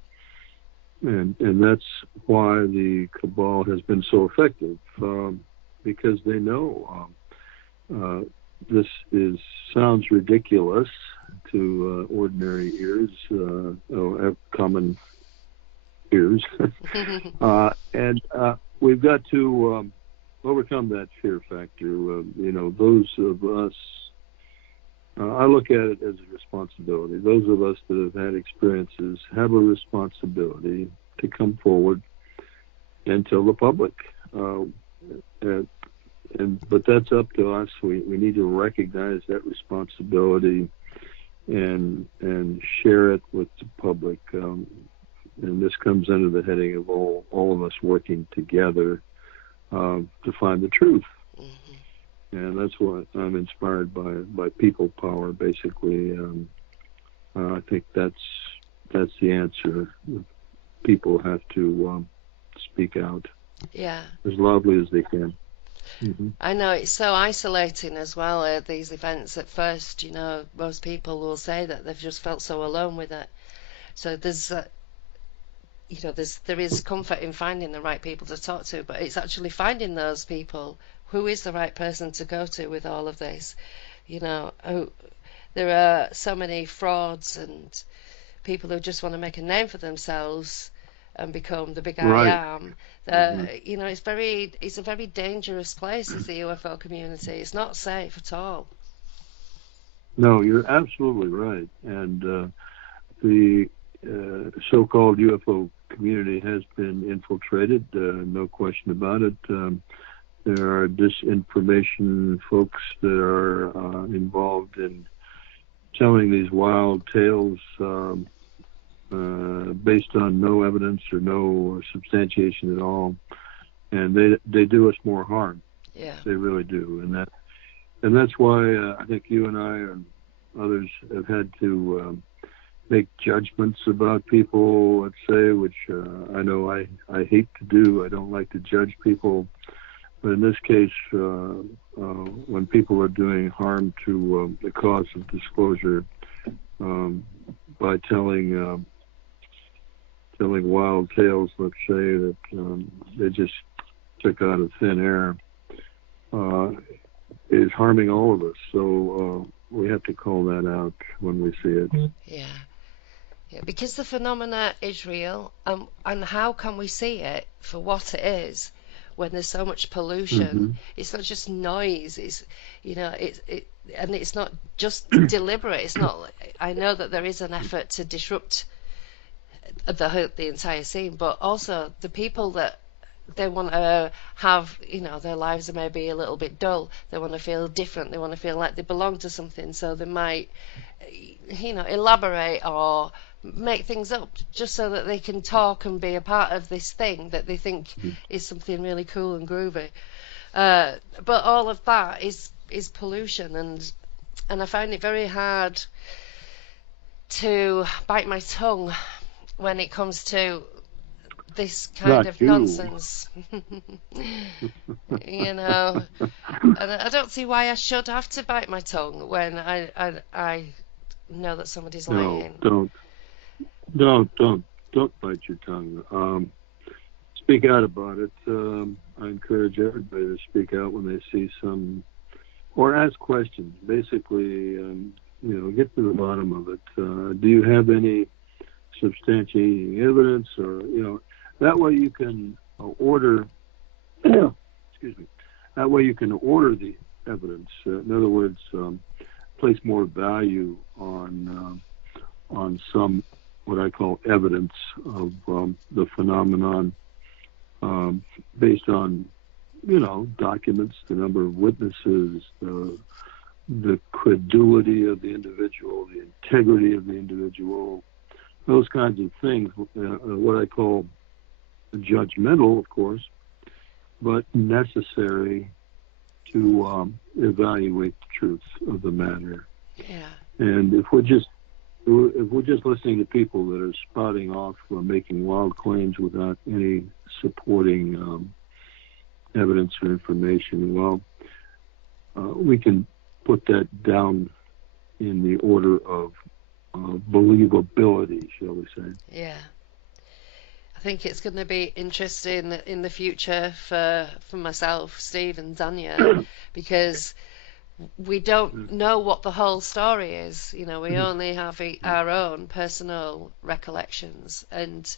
that's why the cabal has been so effective, because they know this sounds ridiculous to ordinary ears, common ears, and we've got to overcome that fear factor. Those of us, I look at it as a responsibility. Those of us that have had experiences have a responsibility to come forward and tell the public. But that's up to us. We need to recognize that responsibility and share it with the public. And this comes under the heading of all of us working together to find the truth. And that's what I'm inspired by people power, basically. I think that's the answer. People have to speak out as loudly as they can. I know it's so isolating as well, these events. At first, most people will say that they've just felt so alone with it. So there is comfort in finding the right people to talk to, but it's actually finding those people. Who is the right person to go to with all of this? There are so many frauds and people who just want to make a name for themselves and become the big I am. It's a very dangerous place, is the UFO community. It's not safe at all. No, you're absolutely right. And the so-called UFO community has been infiltrated, no question about it. There are disinformation folks that are involved in telling these wild tales based on no evidence or no substantiation at all, and they do us more harm. Yeah, they really do, and that's why I think you and I and others have had to make judgments about people, let's say, which I know I hate to do. I don't like to judge people. But in this case, when people are doing harm to the cause of disclosure by telling wild tales, let's say, that they just took out of thin air, is harming all of us. So we have to call that out when we see it. Yeah, because the phenomena is real, and how can we see it for what it is? When there's so much pollution, it's not just noise. It's and it's not just deliberate. It's not. I know that there is an effort to disrupt the entire scene, but also the people that they want to have, their lives are maybe a little bit dull. They want to feel different. They want to feel like they belong to something. So they might, elaborate or make things up just so that they can talk and be a part of this thing that they think is something really cool and groovy. But all of that is pollution, and I find it very hard to bite my tongue when it comes to this kind of nonsense. And I don't see why I should have to bite my tongue when I know that somebody's lying. Don't bite your tongue. Speak out about it. I encourage everybody to speak out when they see some, or ask questions. Basically, get to the bottom of it. Do you have any substantiating evidence, or that way you can order. Excuse me. That way you can order the evidence. In other words, place more value on some what I call evidence of the phenomenon, based on documents, the number of witnesses, the credulity of the individual, the integrity of the individual, those kinds of things. What I call judgmental, of course, but necessary to evaluate the truth of the matter. Yeah. And if we're just listening to people that are spouting off, making wild claims without any supporting evidence or information, well, we can put that down in the order of believability, shall we say. Yeah. I think it's going to be interesting in the future for myself, Steve, and Danya, because we don't know what the whole story is. We only have our own personal recollections, and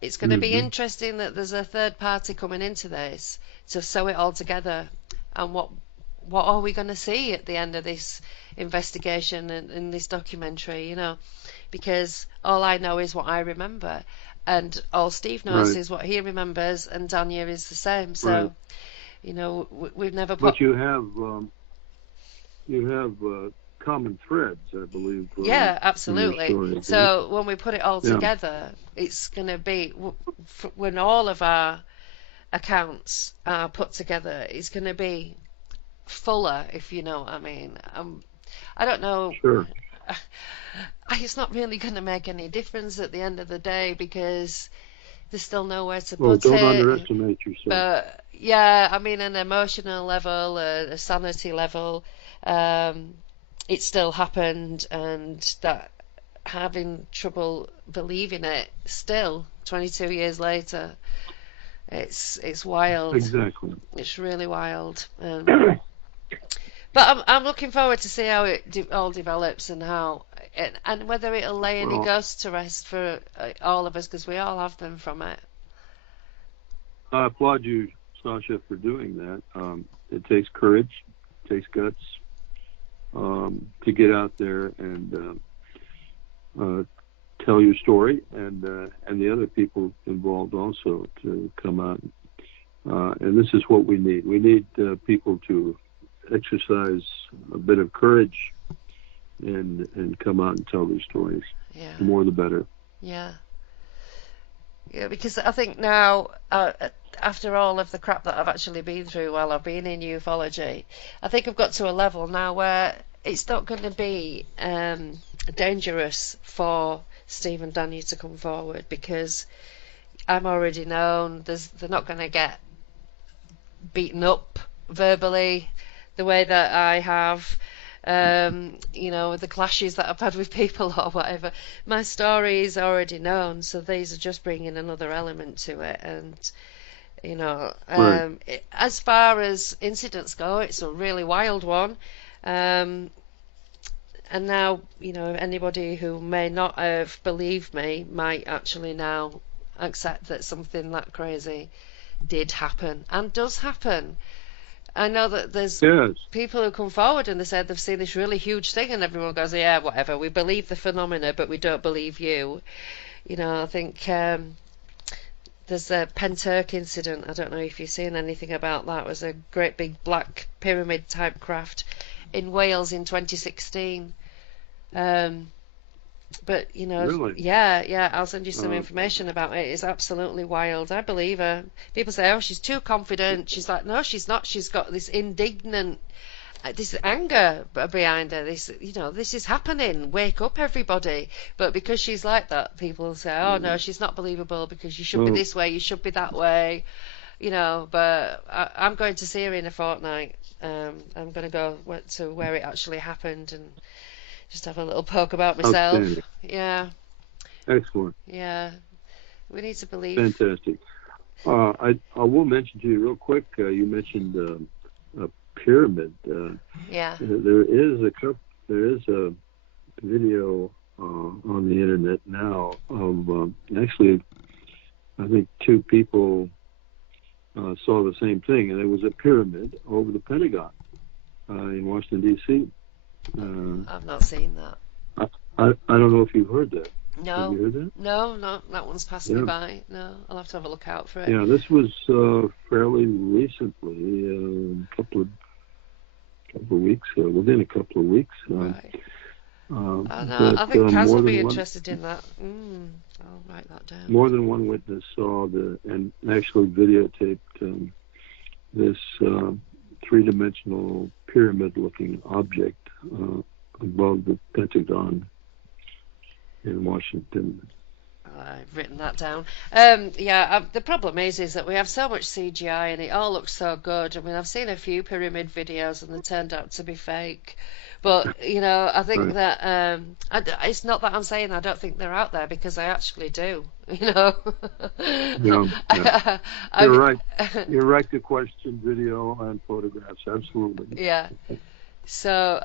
it's going to be interesting that there's a third party coming into this to sew it all together. And what are we going to see at the end of this investigation and in this documentary? Because all I know is what I remember, and all Steve knows is what he remembers, and Danya is the same. So, we've never put. But you have common threads, I believe. Yeah, absolutely. So when we put it all together, it's going to be, when all of our accounts are put together, it's going to be fuller, if you know what I mean. I don't know. Sure. It's not really going to make any difference at the end of the day, because there's still nowhere to put it. Don't underestimate yourself. But yeah, I mean, an emotional level, a sanity level, it still happened, and that having trouble believing it still 22 years later, it's wild. Exactly. It's really wild. But I'm looking forward to see how it all develops, and how and whether it'll lay any ghosts to rest for all of us, because we all have them from it. I applaud you, Sasha, for doing that. It takes courage, it takes guts, to get out there and tell your story, and the other people involved also to come out. And this is what we need. We need people to exercise a bit of courage and come out and tell their stories. Yeah. The more the better. Yeah. Yeah, because I think now, after all of the crap that I've actually been through while I've been in ufology, I think I've got to a level now where it's not going to be dangerous for Steve and Danya to come forward, because I'm already known. They're not going to get beaten up verbally the way that I have, the clashes that I've had with people or whatever. My story is already known, so these are just bringing another element to it. And as far as incidents go, it's a really wild one. And now, anybody who may not have believed me might actually now accept that something that crazy did happen and does happen. I know that there's people who come forward and they said they've seen this really huge thing, and everyone goes, yeah, whatever, we believe the phenomena, but we don't believe you. I think there's a Penturk incident. I don't know if you've seen anything about that. It was a great big black pyramid type craft in Wales in 2016. But Really? yeah, I'll send you some information about it. It's absolutely wild. I believe her. People say, oh, she's too confident. She's like, no, she's not. She's got this indignant, this anger behind her. This is happening. Wake up, everybody. But because she's like that, people say, oh no, she's not believable because you should be this way, you should be that way. But I'm going to see her in a fortnight. I'm going to go to where it actually happened and just have a little poke about myself. Yeah. Excellent. Yeah. We need to believe. Fantastic. I will mention to you real quick. You mentioned a pyramid. Yeah. There is a video on the internet now of actually, I think two people saw the same thing, and it was a pyramid over the Pentagon in Washington D.C. I've not seen that. I don't know if you've heard that. No. Have you heard that? No, that one's passed me by. No, I'll have to have a look out for it. Yeah, this was fairly recently, a couple of weeks, within a couple of weeks. Right. I think Kaz will be interested in that. I'll write that down. More than one witness saw and actually videotaped this three-dimensional pyramid-looking object above the Pentagon in Washington. I've written that down. The problem is that we have so much CGI and it all looks so good. I mean, I've seen a few pyramid videos and they turned out to be fake. But, I think that it's not that I'm saying I don't think they're out there, because I actually do, Yeah. You're right. You're right to question video and photographs. Absolutely. Yeah. So,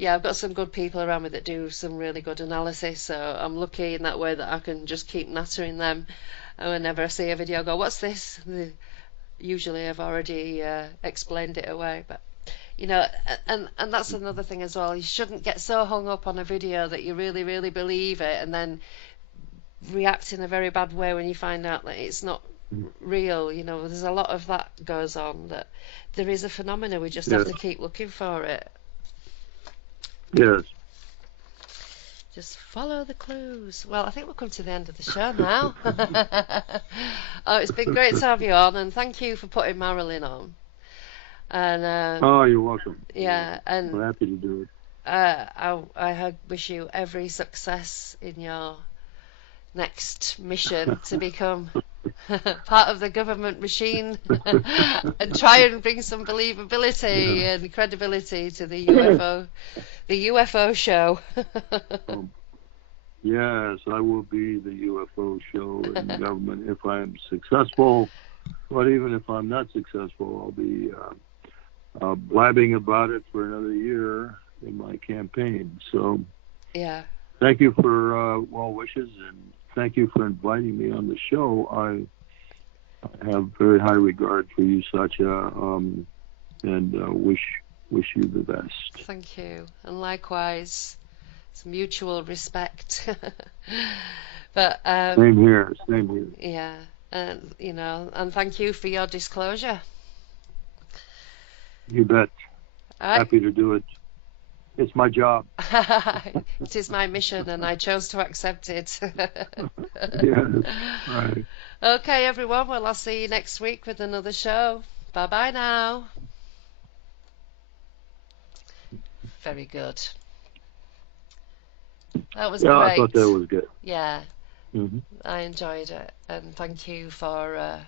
I've got some good people around me that do some really good analysis, so I'm lucky in that way that I can just keep nattering them. And whenever I see a video, I go, what's this? Usually I've already explained it away, but and that's another thing as well. You shouldn't get so hung up on a video that you really, really believe it and then react in a very bad way when you find out that it's not real. There's a lot of that goes on, that there is a phenomena, we just have to keep looking for it. Yes. Just follow the clues. Well, I think we'll come to the end of the show now. It's been great to have you on, and thank you for putting Marilyn on. And you're welcome. Yeah, and we're happy to do it. I wish you every success in your next mission to become part of the government machine and try and bring some believability and credibility to the UFO show. Yes, I will be the UFO show in the government if I am successful. But even if I'm not successful, I'll be blabbing about it for another year in my campaign. So thank you for well wishes, and thank you for inviting me on the show. I have very high regard for you, Satya, and wish you the best. Thank you, and likewise. It's mutual respect. But same here. Yeah, and and thank you for your disclosure. You bet. Happy to do it. It's my job. It is my mission, and I chose to accept it. Yeah, right. Okay, everyone. Well, I'll see you next week with another show. Bye-bye now. Very good. That was great. I thought that was good. Yeah, I enjoyed it, and thank you for